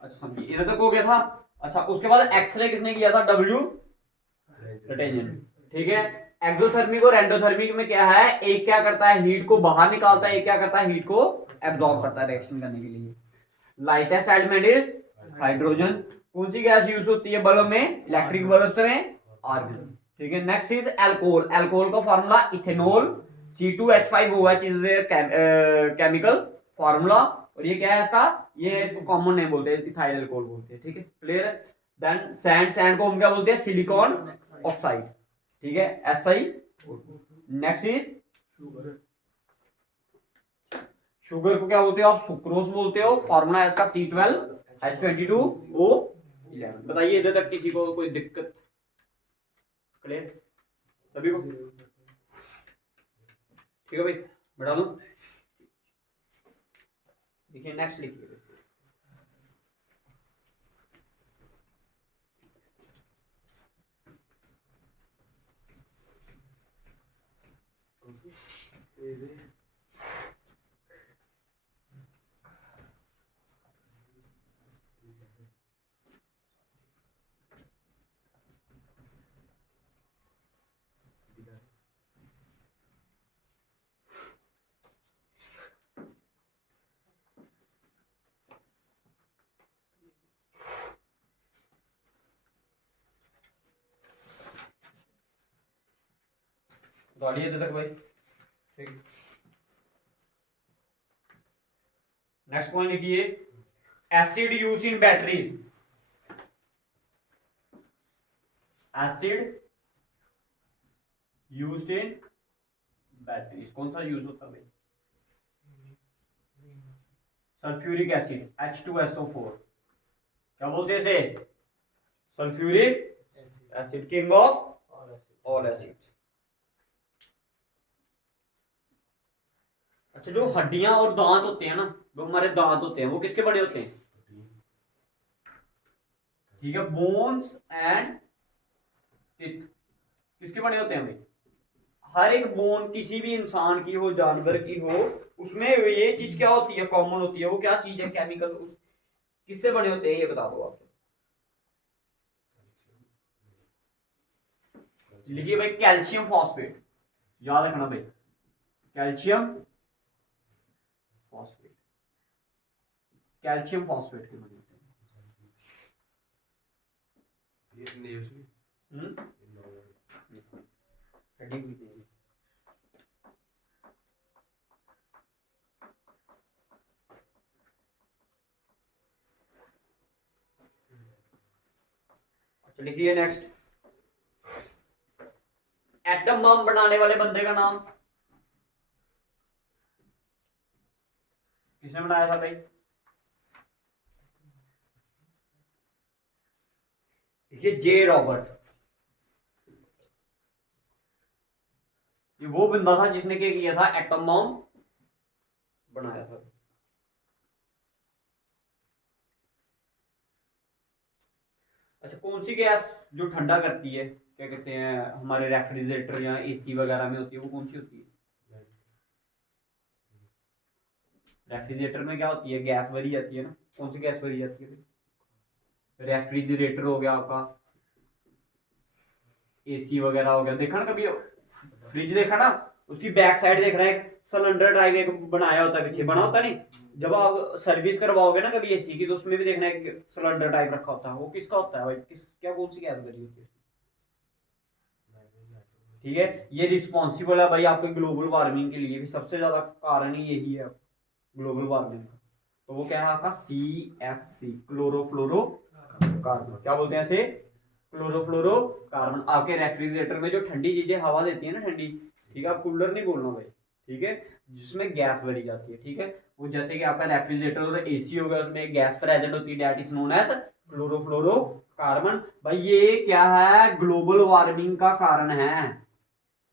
अच्छा समझिए, इधर तक हो गया था। अच्छा, उसके बाद एक्सरे किसने किया था? W रटेंजन। ठीक है। एक्सोथर्मिक और एंडोथर्मिक में क्या है? एक क्या करता है? हीट को बाहर निकालता है, एक क्या करता है? हीट को एब्जॉर्ब करता है रिएक्शन करने के लिए। Lightest element is hydrogen. कौन सी गैस यूज होती है बल्ब में? इलेक्ट्रिक बल्ब में आर्गन। ठीक है। Next is alcohol. अल्कोहल का formula ethanol. C2H5OH is chemical formula. और ये क्या है इसका? ये इसको कॉमन नेम बोलते हैं, इथाइल अल्कोहल बोलते हैं। ठीक है, क्लियर है। देन सैंड, सैंड को हम क्या बोलते हैं? Silicon oxide. ठीक है, SI। नेक्स्ट इज शुगर को क्या बोलते हो आप? सुक्रोज बोलते हो। फॉर्मूला है इसका C12H22O11। बताइए इधर तक किसी को कोई दिक्कत? क्लियर सभी को? ठीक है भाई, बढ़ा दूं? देखिए नेक्स्ट लिखिए। गाड़ी इधर तक भाई, ठीक। नेक्स्ट पॉइंट लिखिए, acid use in batteries. Acid used in batteries, कौन सा यूज होता है भाई? Sulphuric acid H2SO4। क्या बोलते हैं इसे? Sulphuric acid, king of all acid. अच्छा, जो हड्डियां और दांत होते हैं ना, जो हमारे दांत होते हैं, वो किसके बने होते हैं? ठीक है, बोन्स एंड टीथ किसके बने होते हैं भाई? हर एक बोन किसी भी इंसान की हो, जानवर की हो, उसमें ये चीज क्या होती है? कॉमन होती है। वो क्या चीज है? केमिकल। उस किससे बने होते हैं ये बता दो आप। लिखिए भाई, कैल्शियम फॉस्फेट। याद रखना भाई, कैल्शियम फॉस्फेट, कैल्शियम फॉस्फेट के बने होते हैं। ये न्यूज़ हड्डी भी नहीं। अच्छा लिखिए नेक्स्ट, एटम बम बनाने वाले बंदे का नाम किसने बनाया था भाई? देखिए, जे रॉबर्ट। ये वो बंदा था जिसने क्या किया था? एटम बम बनाया था। अच्छा, कौन सी गैस जो ठंडा करती है, क्या कहते हैं, हमारे रेफ्रिजरेटर या एसी वगैरह में होती है, वो कौन सी होती है? रेफ्रिजरेटर में क्या होती है? गैस भरी जाती है ना। कौन सी गैस भरी जाती है? रेफ्रिजरेटर हो गया आपका, एसी वगैरह हो गया। देखा ना कभी फ्रिज? देखा ना, उसकी बैक साइड देखना, एक सिलेंडर टाइप एक बनाया होता है, पीछे बना होता नहीं? जब आप सर्विस करवाओगे ना कभी एसी की, तो उसमें भी देखना एक सिलेंडर टाइप रखा होता है। वो किसका होता है भाई? क्या कौन सी गैस भरी होती है? ठीक है, ये रिस्पॉन्सिबल है भाई आपके ग्लोबल वार्मिंग के लिए भी। सबसे ज्यादा कारण ही यही है ग्लोबल वार्मिंग का। तो वो क्या है आपका? CFC, chlorofluoro carbon. क्या बोलते हैं इसे? Chlorofluoro carbon. आपके रेफ्रिजरेटर में जो ठंडी चीजें हवा देती है ना, ठंडी, ठीक है, आप कूलर नहीं बोलना भाई, ठीक है, जिसमें गैस भरी जाती है, ठीक है, वो जैसे कि आपका रेफ्रिजरेटर और एसी हो गया, उसमें गैस प्रेजेंट होती है, that is known as chlorofluorocarbon. भाई ये क्या है? ग्लोबल वार्मिंग का कारण है।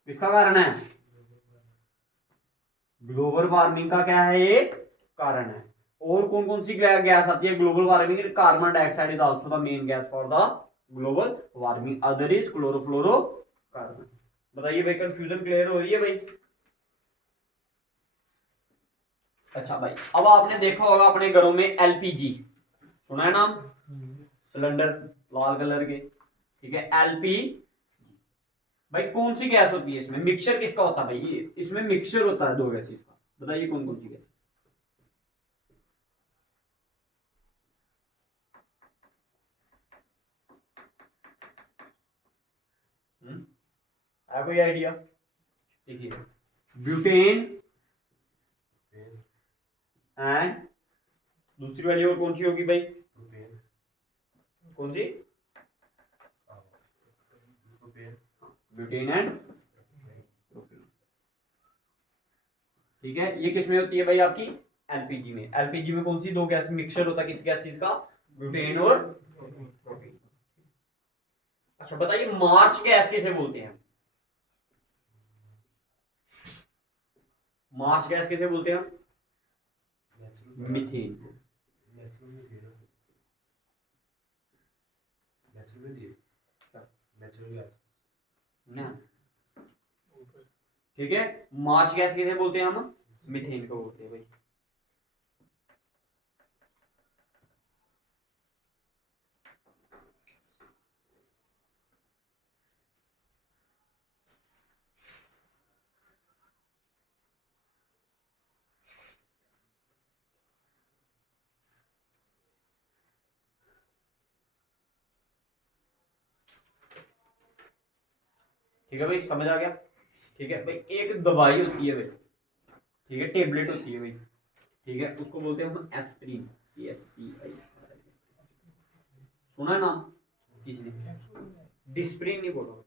किसका कारण है? ग्लोबल वार्मिंग का क्या है ये? कारण है। और कौन कौन सी गैस आती है global warming? Carbon dioxide is also the main gas for the global warming, other is chlorofluoro carbon. बताइए भाई, कंफ्यूजन क्लियर हो रही है भाई? अच्छा भाई, अब आपने देखा होगा अपने घरों में LPG, सुना है नाम? सिलेंडर लाल कलर के, ठीक है, LP। भाई कौन सी गैस होती है इसमें? मिक्सचर किसका होता है भाई? ये इसमें मिक्सचर होता है दो गैसेस का। बताइए कौन कौन सी गैस? है कोई आइडिया? देखिए, ब्यूटेन एंड दूसरी वाली और कौन सी होगी भाई? कौन सी? ब्यूटेन एंड, ठीक है, ये किसमें होती है भाई आपकी? एलपीजी में। एलपीजी में कौन सी दो गैस मिक्सचर होता है, किस गैसेस का, ब्यूटेन और प्रोपेन। अच्छा बताइए मार्च गैस किसे बोलते हैं, मार्च गैस किसे बोलते हैं, मीथेन को। ना ठीक है, मार्च गैस किसे बोलते हैं हम, मीथेन को बोलते हैं भाई। ठीक है भाई, समझ आ गया। ठीक है भाई, एक दवाई होती है भाई, ठीक है, टेबलेट होती है भाई, ठीक है, उसको बोलते हैं हम एस्प्रिन, ESPRIN। सुना है नाम किसी ने, डिस्प्रिन नहीं बोलो,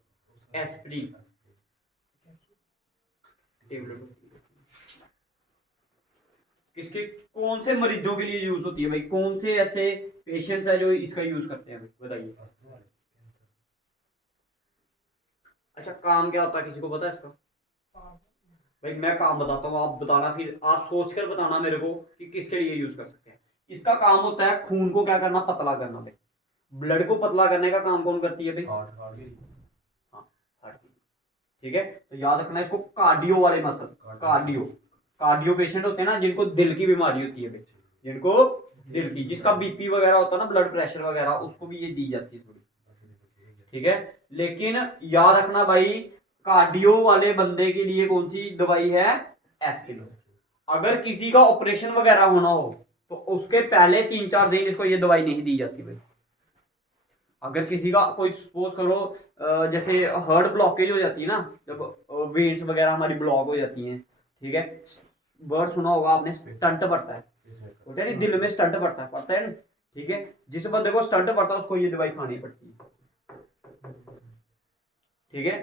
एस्प्रिन टेबलेट होती है। किसके, कौन से मरीजों के लिए यूज होती है भाई, कौन से ऐसे पेशेंट्स है जो इसका यूज करते हैं भाई, बताइए। अच्छा काम क्या होता है किसी को पता है इसका, भाई मैं काम बताता हूँ, आप बताना, फिर आप सोचकर बताना मेरे को कि किसके लिए यूज कर सकते हैं। इसका काम होता है खून को क्या करना, पतला करना भाई। ब्लड को पतला करने का काम कौन करती है भाई, हाँ हार्ट की। ठीक है, तो याद रखना इसको, कार्डियो वाले मसल, कार्डियो, कार्डियो पेशेंट होते हैं ना जिनको दिल की बीमारी होती है भाई, जिनको दिल की, जिसका बीपी वगैरह होता है ना, ब्लड प्रेशर वगैरह, उसको भी ये दी जाती है थोड़ी। ठीक है, लेकिन याद रखना भाई, कार्डियो वाले बंदे के लिए कौन सी दवाई है, एस्पिरिन। अगर किसी का ऑपरेशन वगैरह होना हो तो उसके पहले 3-4 दिन इसको ये दवाई नहीं दी जाती भाई। अगर किसी का कोई सपोज करो जैसे हार्ट ब्लॉकेज हो जाती है ना, जब वेन्स वगैरह हमारी ब्लॉक हो जाती हैं, ठीक है, वर्ड सुना होगा आपने, स्टंट पड़ता है, होता है नहीं, दिल में स्टंट पड़ता है ना, ठीक है, जिस बंदे को स्टंट पड़ता है उसको ये दवाई खानी पड़ती है। ठीक है,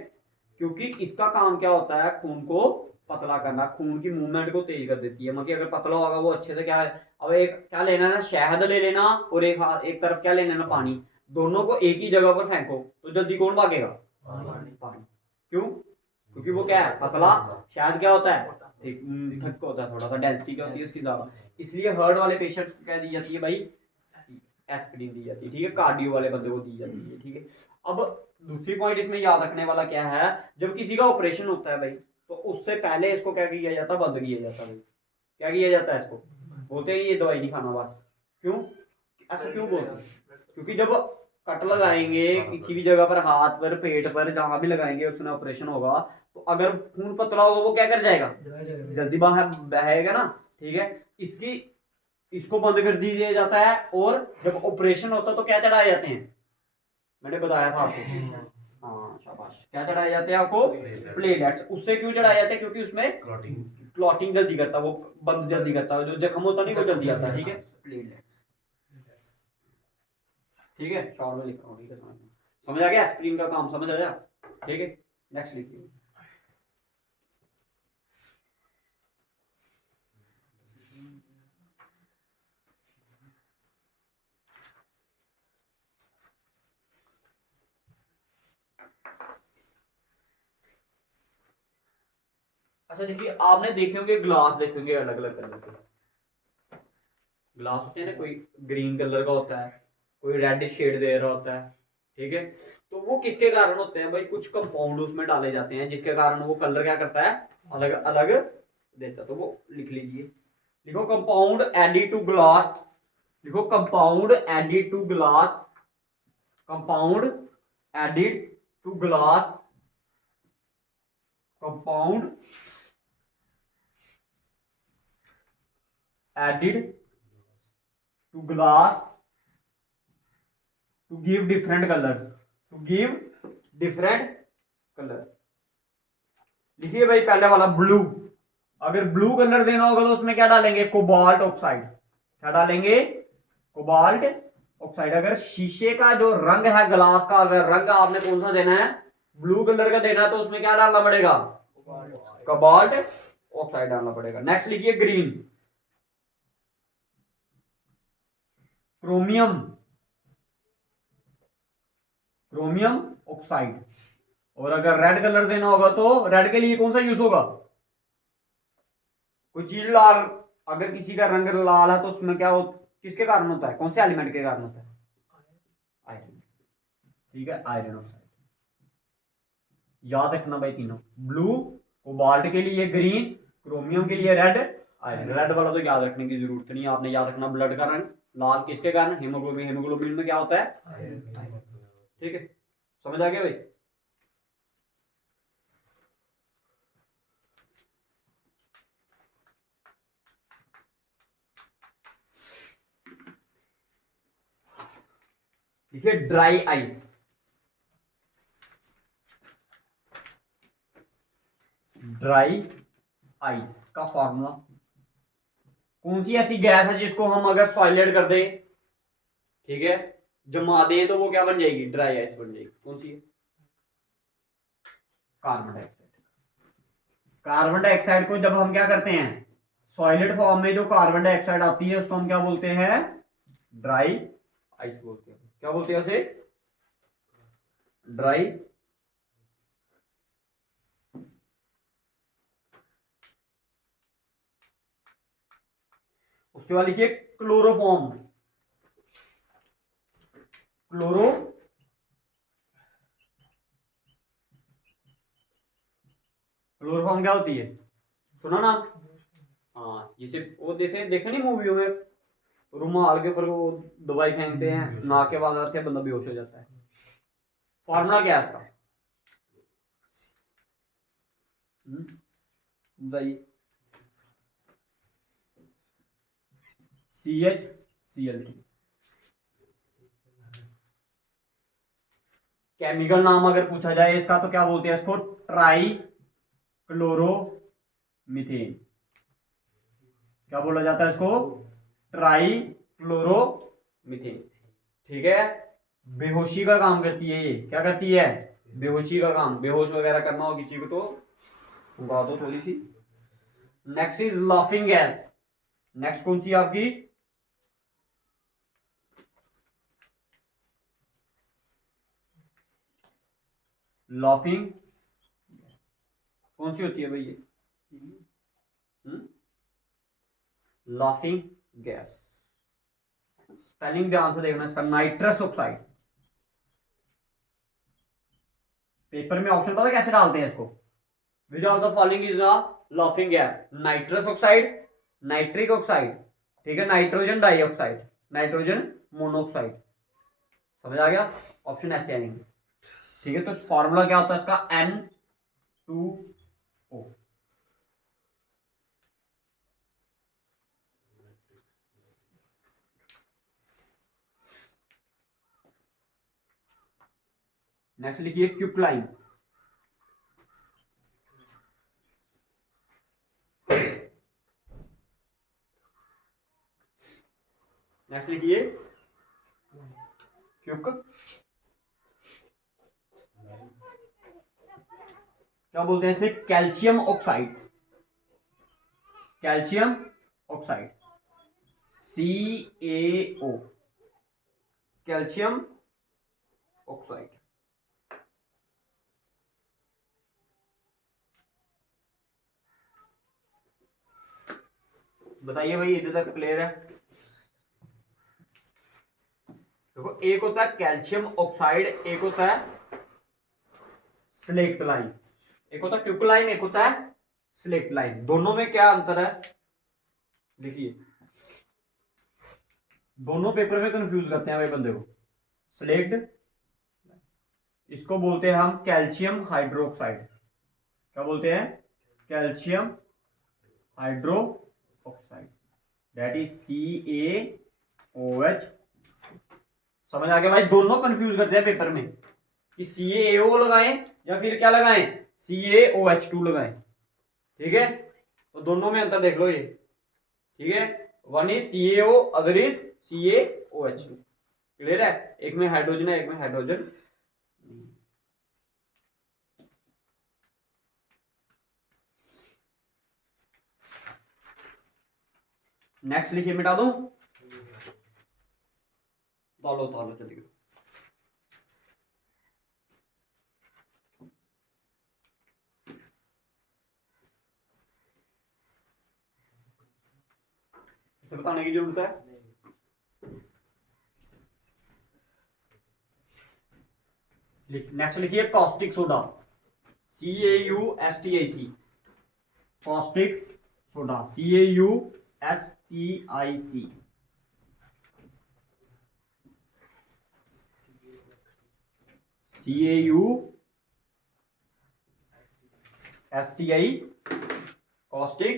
क्योंकि इसका काम क्या होता है, खून को पतला करना, खून की मूवमेंट को तेज कर देती है। मतलब अगर पतला होगा वो अच्छे से, क्या है, अब एक क्या लेना है ना, शहद ले लेना, और एक तरफ क्या लेना ना, पानी, दोनों को एक ही जगह पर फेंको तो जल्दी कौन भागेगा, पानी। क्यों, क्योंकि वो क्या है, पतला, शहद क्या होता है, थिक होता है, थोड़ा सा डेंसिटी क्या होती है उसकी ज्यादा, इसलिए हार्ट वाले पेशेंट्स को क्या दी जाती है भाई, एस्पिरिन दी जाती है। ठीक है, कार्डियो वाले बंदे को दी जाती है। ठीक है, अब दूसरी पॉइंट इसमें याद रखने वाला क्या है, जब किसी का ऑपरेशन होता है भाई, तो उससे पहले इसको क्या किया जाता है, बंद किया जाता है भाई। क्या किया जाता है, इसको बोलते हैं ये दवाई नहीं खाना बस। क्यों, ऐसा क्यों बोलते हैं, क्योंकि जब कट लगाएंगे किसी भी जगह पर, हाथ पर, पेट पर, जहां भी लगाएंगे उसमें ऑपरेशन होगा, तो अगर खून पतला होगा वो क्या कर जाएगा, जल्दी बाहर बहेगा ना। ठीक है, इसको बंद कर दिया जाता है, और जब ऑपरेशन होता है तो क्या चढ़ाए जाते हैं, मैंने बताया था आपको, हाँ शाबाश, क्या चढ़ाए जाते हैं आपको, प्लेटलेट्स। उससे क्यों चढ़ाए जाते हैं, क्योंकि उसमें क्लॉटिंग जल्दी करता है, वो बंद जल्दी करता है, जो जख्म होता नहीं वो जल्दी आता है। ठीक है, प्लेटलेट्स। ठीक है, शॉर्ट में लिख रहा हूँ, ठीक है, समझ आ गया, एस्पिरिन का काम समझ आया। ठीक है, नेक्स्ट लिखिए। अच्छा देखिए, आपने देखे होंगे ग्लास, देखे होंगे अलग अलग कलर के ग्लास होते हैं ना, कोई ग्रीन कलर का होता है, कोई रेड शेड दे रहा होता है। ठीक है, तो वो किसके कारण होते हैं भाई, कुछ कंपाउंड उसमें डाले जाते हैं जिसके कारण वो कलर क्या करता है, अलग अलग देता है। तो वो लिख लीजिए, लिखो कंपाउंड एडिड टू ग्लास, लिखो compound added to glass, compound added to glass, compound added to glass to give different color, to give different color। लिखिए भाई पहले वाला ब्लू, अगर ब्लू कलर देना होगा तो उसमें क्या डालेंगे, कोबाल्ट ऑक्साइड। क्या डालेंगे, कोबाल्ट ऑक्साइड। अगर शीशे का जो रंग है, ग्लास का अगर रंग आपने कौन सा देना है, ब्लू कलर का देना है, तो उसमें क्या डालना पड़ेगा, कोबाल्ट ऑक्साइड डालना पड़ेगा। नेक्स्ट लिखिए ग्रीन, क्रोमियम, क्रोमियम ऑक्साइड। और अगर रेड कलर देना होगा तो रेड के लिए कौन सा यूज होगा? कोई चीज लाल, अगर किसी का रंग लाल है तो उसमें क्या हो, किसके कारण होता है, कौन से एलिमेंट के कारण होता है? आयरन। ठीक है, आयरन ऑक्साइड। याद रखना भाई तीनों, ब्लू कोबाल्ट के लिए ग्रीन, क्रोमियम के लिए रेड, आयरन। रेड वाला तो याद रखने की जरूरत नहीं है, आपने याद रखना ब्लड का रंग लाल किसके कारण, हीमोग्लोबिन। हीमोग्लोबिन में क्या होता है? ठीक है, समझ आ गया भाई? देखिए ड्राई आइस, ड्राई आइस का फॉर्मूला, कौन सी ऐसी गैस है जिसको हम अगर सॉलिड कर दे, ठीक है, जमा दें तो वो क्या बन जाएगी? ड्राई आइस बन जाएगी। कौन सी है? Carbon dioxide. कार्बन डाइऑक्साइड को जब हम क्या करते हैं, सॉलिड फॉर्म में जो कार्बन डाइऑक्साइड आती है उसको हम क्या बोलते हैं? ड्राई आइस बोलते हैं। क्या बोलते हैं उसे? ड्राई। उसके बाद लिखिए क्लोरोफॉर्म, क्लोरो, क्लोरोफॉर्म क्या होती है? सुना ना? हाँ, जैसे वो देखे देखे नहीं मूवियों में, रुमाल के ऊपर वो दवाई फेंकते हैं, नाक के बाद आते हैं, बंदा बेहोश हो जाता है। फॉर्मूला क्या है इसका? बताइए। CHCl। केमिकल नाम अगर पूछा जाए इसका तो क्या बोलते हैं इसको? Try chloromethane. क्या बोला जाता है इसको? Try chloromethane. ठीक है, बेहोशी का काम करती है ये। क्या करती है? बेहोशी का काम। बेहोश वगैरह करना हो किसी को तो सुंगा दो थोड़ी सी। Next is laughing gas. Next कौन सी आपकी? लाफिंग कौन सी होती है भाई ये? लाफिंग गैस, स्पेलिंग ध्यान से देखना इसका, नाइट्रस ऑक्साइड। पेपर में ऑप्शन पता कैसे डालते हैं इसको? Which of the following is a laughing gas? Nitrous oxide, nitric oxide, ठीक है, नाइट्रोजन डाइऑक्साइड, नाइट्रोजन मोनोऑक्साइड। समझ आ गया? ऑप्शन ऐसे आएंगे। ठीक है, तो फॉर्मूला क्या होता है इसका? N2O। नेक्स्ट लिखिए क्यूक्लाइन। नेक्स्ट लिखिए क्यूक, क्या बोलते हैं इसे? Calcium oxide. Calcium oxide, CaO, calcium oxide. बताइए भाई, इधर तक क्लियर है? देखो, एक होता है कैल्शियम ऑक्साइड, एक होता है स्लेक्ट लाइन। एक होता है क्यूक्लाइन, एक होता है स्लेक्ट लाइन। दोनों में क्या अंतर है? देखिए, दोनों पेपर में कंफ्यूज करते हैं भाई बंदे को। स्लेक्ट, इसको बोलते हैं हम कैल्शियम हाइड्रोक्साइड। क्या बोलते हैं? Calcium hydroxide, that is CaOH। समझ आ गया भाई? दोनों कंफ्यूज करते हैं पेपर में कि CaO लगाएं या फिर क्या लगाएं, CaOH2 लगाएं। ठीक है, तो दोनों में अंतर देख लो ये। ठीक है, one is CaO, other is CaOH2। Clear है? एक में हाइड्रोजन है, एक में हाइड्रोजन। नेक्स्ट लिखिए, मिटा दो। तालो चलिए। इसे बताने की जरूरत है। नेक्स्ट लिखिए caustic soda, CAUSTIC, caustic soda, CAUSTIC। CAUSTI, caustic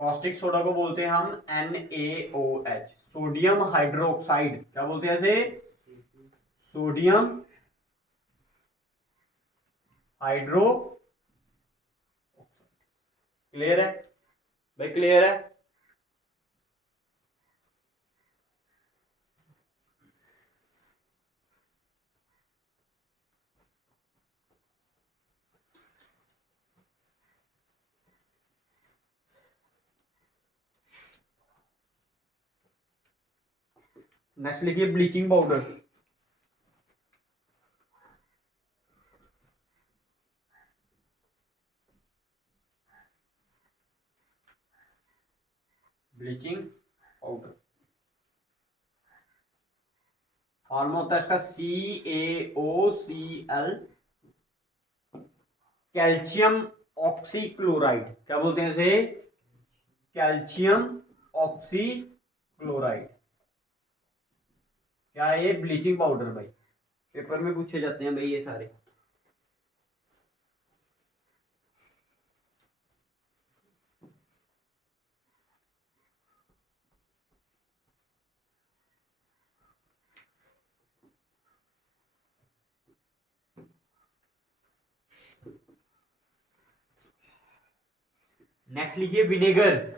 caustic soda को बोलते हैं हम NaOH, सोडियम हाइड्रोक्साइड। क्या बोलते हैं इसे? Sodium hydro. क्लियर है भाई? क्लियर है? नेक्स्ट लिखिए bleaching powder, bleaching powder form होता है इसका CaOCl, कैल्शियम ऑक्सीक्लोराइड। क्या बोलते हैं इसे? Calcium oxychloride. क्या है ये? ब्लीचिंग पाउडर भाई, पेपर में पूछे जाते हैं भाई ये सारे। नेक्स्ट लिखिए विनेगर।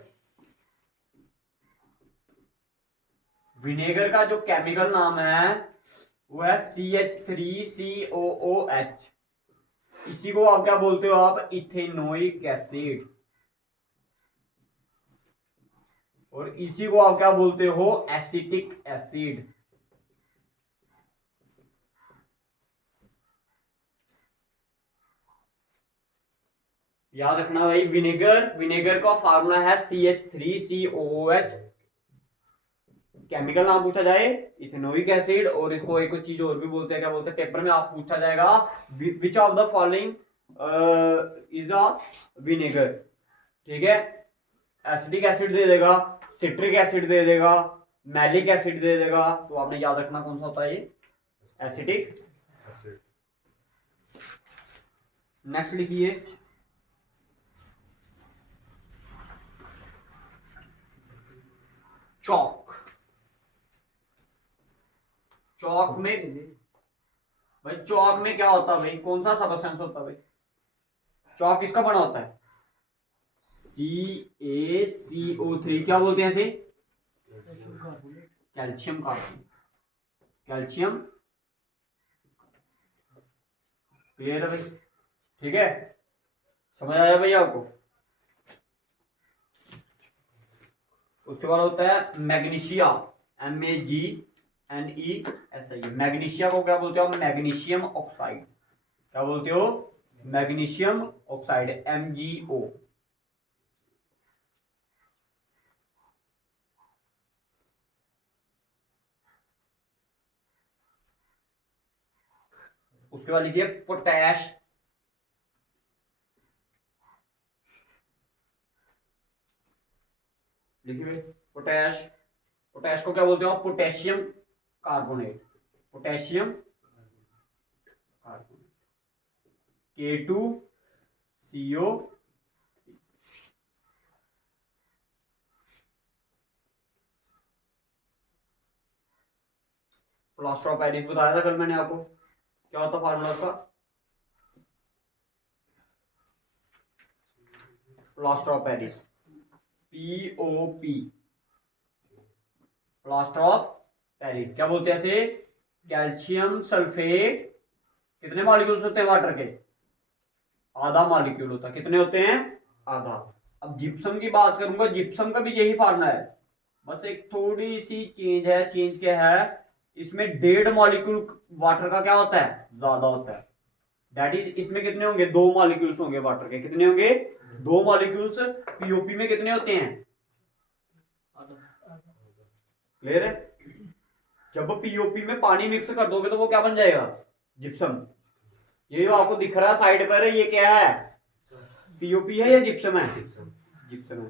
विनेगर का जो केमिकल नाम है वो है CH3COOH। इसी को आप क्या बोलते हो? आप इथेनोइक एसिड। और इसी को आप क्या बोलते हो? Acetic acid. याद रखना भाई, विनेगर का फार्मूला है CH3COOH। केमिकल नाम पूछा जाए इथेनोइक एसिड, और इसको एक चीज और भी बोलते हैं। क्या बोलते हैं? पेपर में आप पूछा जाएगा which of the following is a vinegar. ठीक है? एसिटिक एसिड दे देगा, सिट्रिक एसिड दे देगा, मैलिक एसिड दे देगा। तो आपने याद रखना कौन सा होता है ये? एसिटिक। नेक्स्ट लिखिए चौक। चौक में भाई, चौक में क्या होता है भाई? कौन सा सबस्टेंस होता है भाई? चौक किसका बना होता है? CaCO3। क्या बोलते हैं इसे? Calcium carbonate. कैल्शियम। क्लियर है भाई? ठीक है, समझ आया भाई आपको? उसके बाद होता है मैग्नीशिया, MAGNESIA। मैग्नीशिया को क्या बोलते हो? Magnesium oxide. क्या बोलते हो? Magnesium oxide, MgO। उसके बाद लिखिए पोटैश। लिखिए पोटैश। पोटैश को क्या बोलते हो? Potassium carbonate. Potassium carbonate, K2CO। Plaster of Paris बताया था कल मैंने आपको। क्या होता फार्मूला उसका? Plaster of Paris, POP, plaster of Paris. क्या बोलते हैं इसे? Calcium sulphate. कितने मॉलिक्यूल्स होते हैं वाटर के? आधा मॉलिक्यूल होता है। कितने होते हैं? आधा। अब जिप्सम की बात करूंगा, जिप्सम का भी यही फार्मूला है, बस एक थोड़ी सी चेंज है। चेंज क्या है, इसमें 1.5 मॉलिक्यूल वाटर का क्या होता है, ज्यादा होता है। दैट इज इसमें कितने होंगे, 2 मॉलिक्यूल्स होंगे वाटर के। कितने होंगे, 2 मॉलिक्यूल्स। पीओपी में कितने होते हैं, क्लियर है। जब पीओपी में पानी मिक्स कर दोगे तो वो क्या बन जाएगा, जिप्सम। ये जो आपको दिख रहा है साइड पर, ये क्या है, पीओपी है या जिप्सम है, जिप्सम है।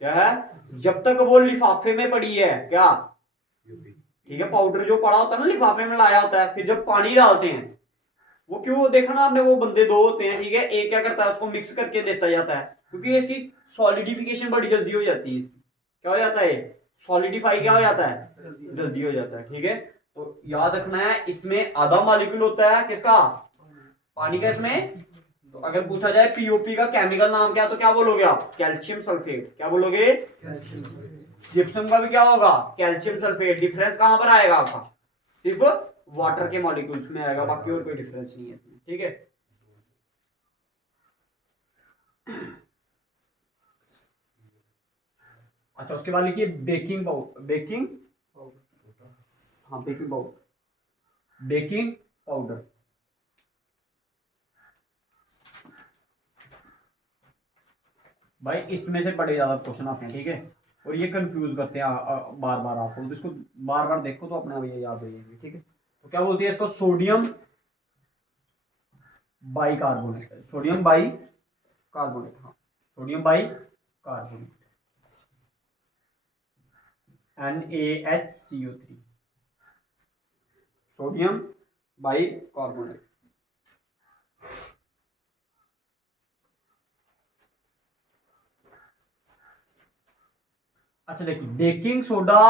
क्या है, जब तक वो लिफाफे में पड़ी है, क्या, ठीक है, पाउडर जो पड़ा होता है ना लिफाफे में लाया होता है, फिर जब पानी डालते हैं, वो क्यों, देखा ना आपने, वो बंदे दो होते हैं, ठीक है, एक क्या करता है, उसको मिक्स करके देता जाता है, क्योंकि इसकी सॉलिडिफिकेशन बड़ी जल्दी हो जाती है। क्या हो जाता है, सॉलिडिफाई क्या हो जाता है, जल्दी हो जाता है, ठीक है। तो याद रखना है, इसमें आधा मॉलिक्यूल होता है किसका, पानी का। इसमें तो अगर पूछा जाए पीओपी का केमिकल नाम क्या है, तो क्या बोलोगे आप, कैल्शियम सल्फेट। क्या बोलोगे, जिप्सम का भी क्या होगा, कैल्शियम सल्फेट। डिफरेंस कहां पर आएगा आपका, सिर्फ वाटर के मॉलिक्यूल्स में आएगा, बाकी और कोई डिफरेंस नहीं है, ठीक है। अच्छा, उसके बाद लिखिए बेकिंग पाउडर, बेकिंग, हाँ बेकिंग पाउडर, बेकिंग पाउडर। भाई इसमें से बड़े ज्यादा क्वेश्चन आते हैं, ठीक है, और ये कंफ्यूज करते हैं बार बार आपको, तो इसको बार बार देखो तो अपने आप ये याद हो जाएंगे, ठीक है। तो क्या बोलती है इसको, sodium bicarbonate, sodium bi carbonate, हाँ sodium bi carbonate, NaHCO3, sodium bi carbonate. अच्छा देखिए, बेकिंग सोडा,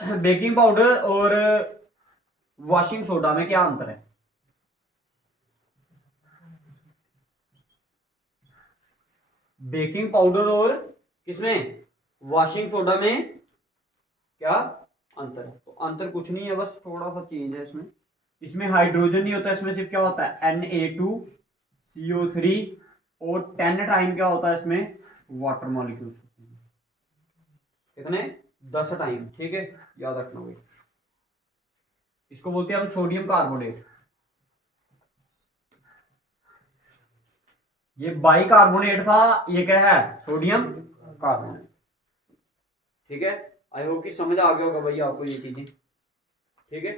बेकिंग पाउडर और वॉशिंग सोडा में क्या अंतर है। बेकिंग पाउडर और किसमें, वॉशिंग सोडा में क्या अंतर है। तो अंतर कुछ नहीं है, बस थोड़ा सा चेंज है इसमें। इसमें हाइड्रोजन नहीं होता, इसमें सिर्फ क्या होता है, Na2CO3, और 10 टाइम क्या होता है इसमें, वाटर मॉलिक्यूल। कितने, 10 टाइम, ठीक है, याद रखना भाई। इसको बोलते हैं हम सोडियम कार्बोनेट। ये बाइकार्बोनेट था, ये क्या है, सोडियम कार्बोनेट, ठीक है। आई होप कि समझ आ गया होगा भाई आपको ये चीजें, ठीक है।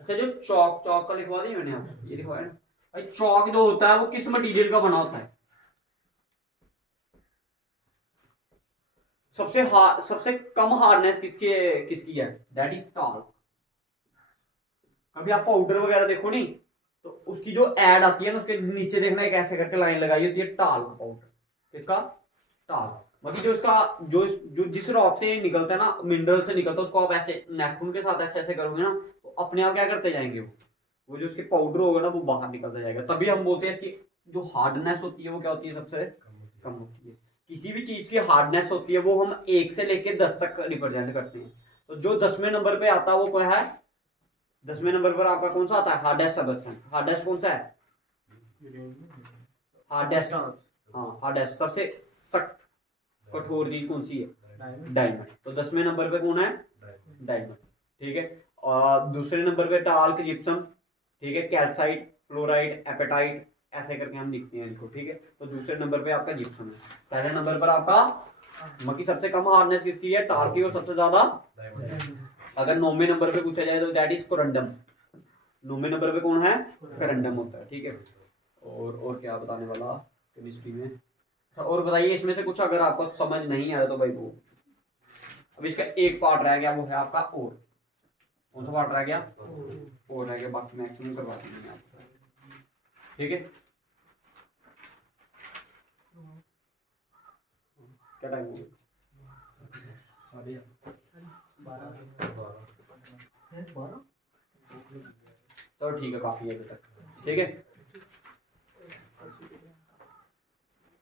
अच्छा, जो चौक, चौक का लिखवा दिया मैंने आपको, ये लिखवाया ना भाई। चौक जो होता है वो किस मटेरियल का बना होता है, सबसे कम हार्डनेस किसकी है, दैट इज टाल्क। कभी आप पाउडर वगैरह देखो नहीं, तो उसकी जो एड आती है ना, उसके नीचे देखना एक ऐसे करके लाइन लगाई होती है, टाल्क पाउडर। किसका, टाल्क। बाकी जो इसका जो जिस रॉक से निकलता है ना, मिनरल से निकलता है, उसको आप ऐसे नैपकिन के साथ ऐसे ऐसे करोगे ना, तो अपने आप क्या करते जाएंगे, वो जो उसके पाउडर होगा ना, वो बाहर निकलता जाएगा। तभी हम बोलते हैं इसकी जो हार्डनेस होती है वो क्या होती है, सबसे कम होती है। किसी भी चीज की हार्डनेस होती है वो हम 1 से लेके 10 तक रिप्रेजेंट करते हैं। तो जो 10वें नंबर पे आता है वो क्या है, 10वें नंबर पर आपका कौन सा आता है, हार्डेस्ट सबस्टेंस। हार्डेस्ट कौन सा है, हार्डेस्ट, हाँ हार्डेस्ट, सबसे सख्त कठोर चीज कौन सी है, डायमंड। तो 10वें नंबर पे कौन है, डायमंड, ठीक है। और दूसरे नंबर पे टाल्क, जिप्सम, ठीक है, कैल्साइट, फ्लोराइड, एपेटाइट, ऐसे करके हम लिखते हैं इनको, ठीक है। तो दूसरे नंबर पे आपका जिप्सम है। पहले नंबर पर आपका मकी, सबसे कम हार्डनेस किसकी है, टाल्क की, और सबसे ज्यादा। अगर 9वें नंबर पे पूछा जाए तो दैट इज कोरंडम। 9वें नंबर पे कौन है, कोरंडम होता है, ठीक है। और क्या बताने वाला केमिस्ट्री में। अच्छा, और बताइए इसमें से कुछ अगर आपको समझ नहीं आया तो भाई वो, अब इसका एक पार्ट रह गया, वो है आपका और। कौन सा पार्ट रह गया, और रह गया, बाकी मैक्सिमम करवा देंगे आपको, ठीक है। क्या टाइम हो गया, चलो ठीक है, काफी है अभी तक, ठीक है।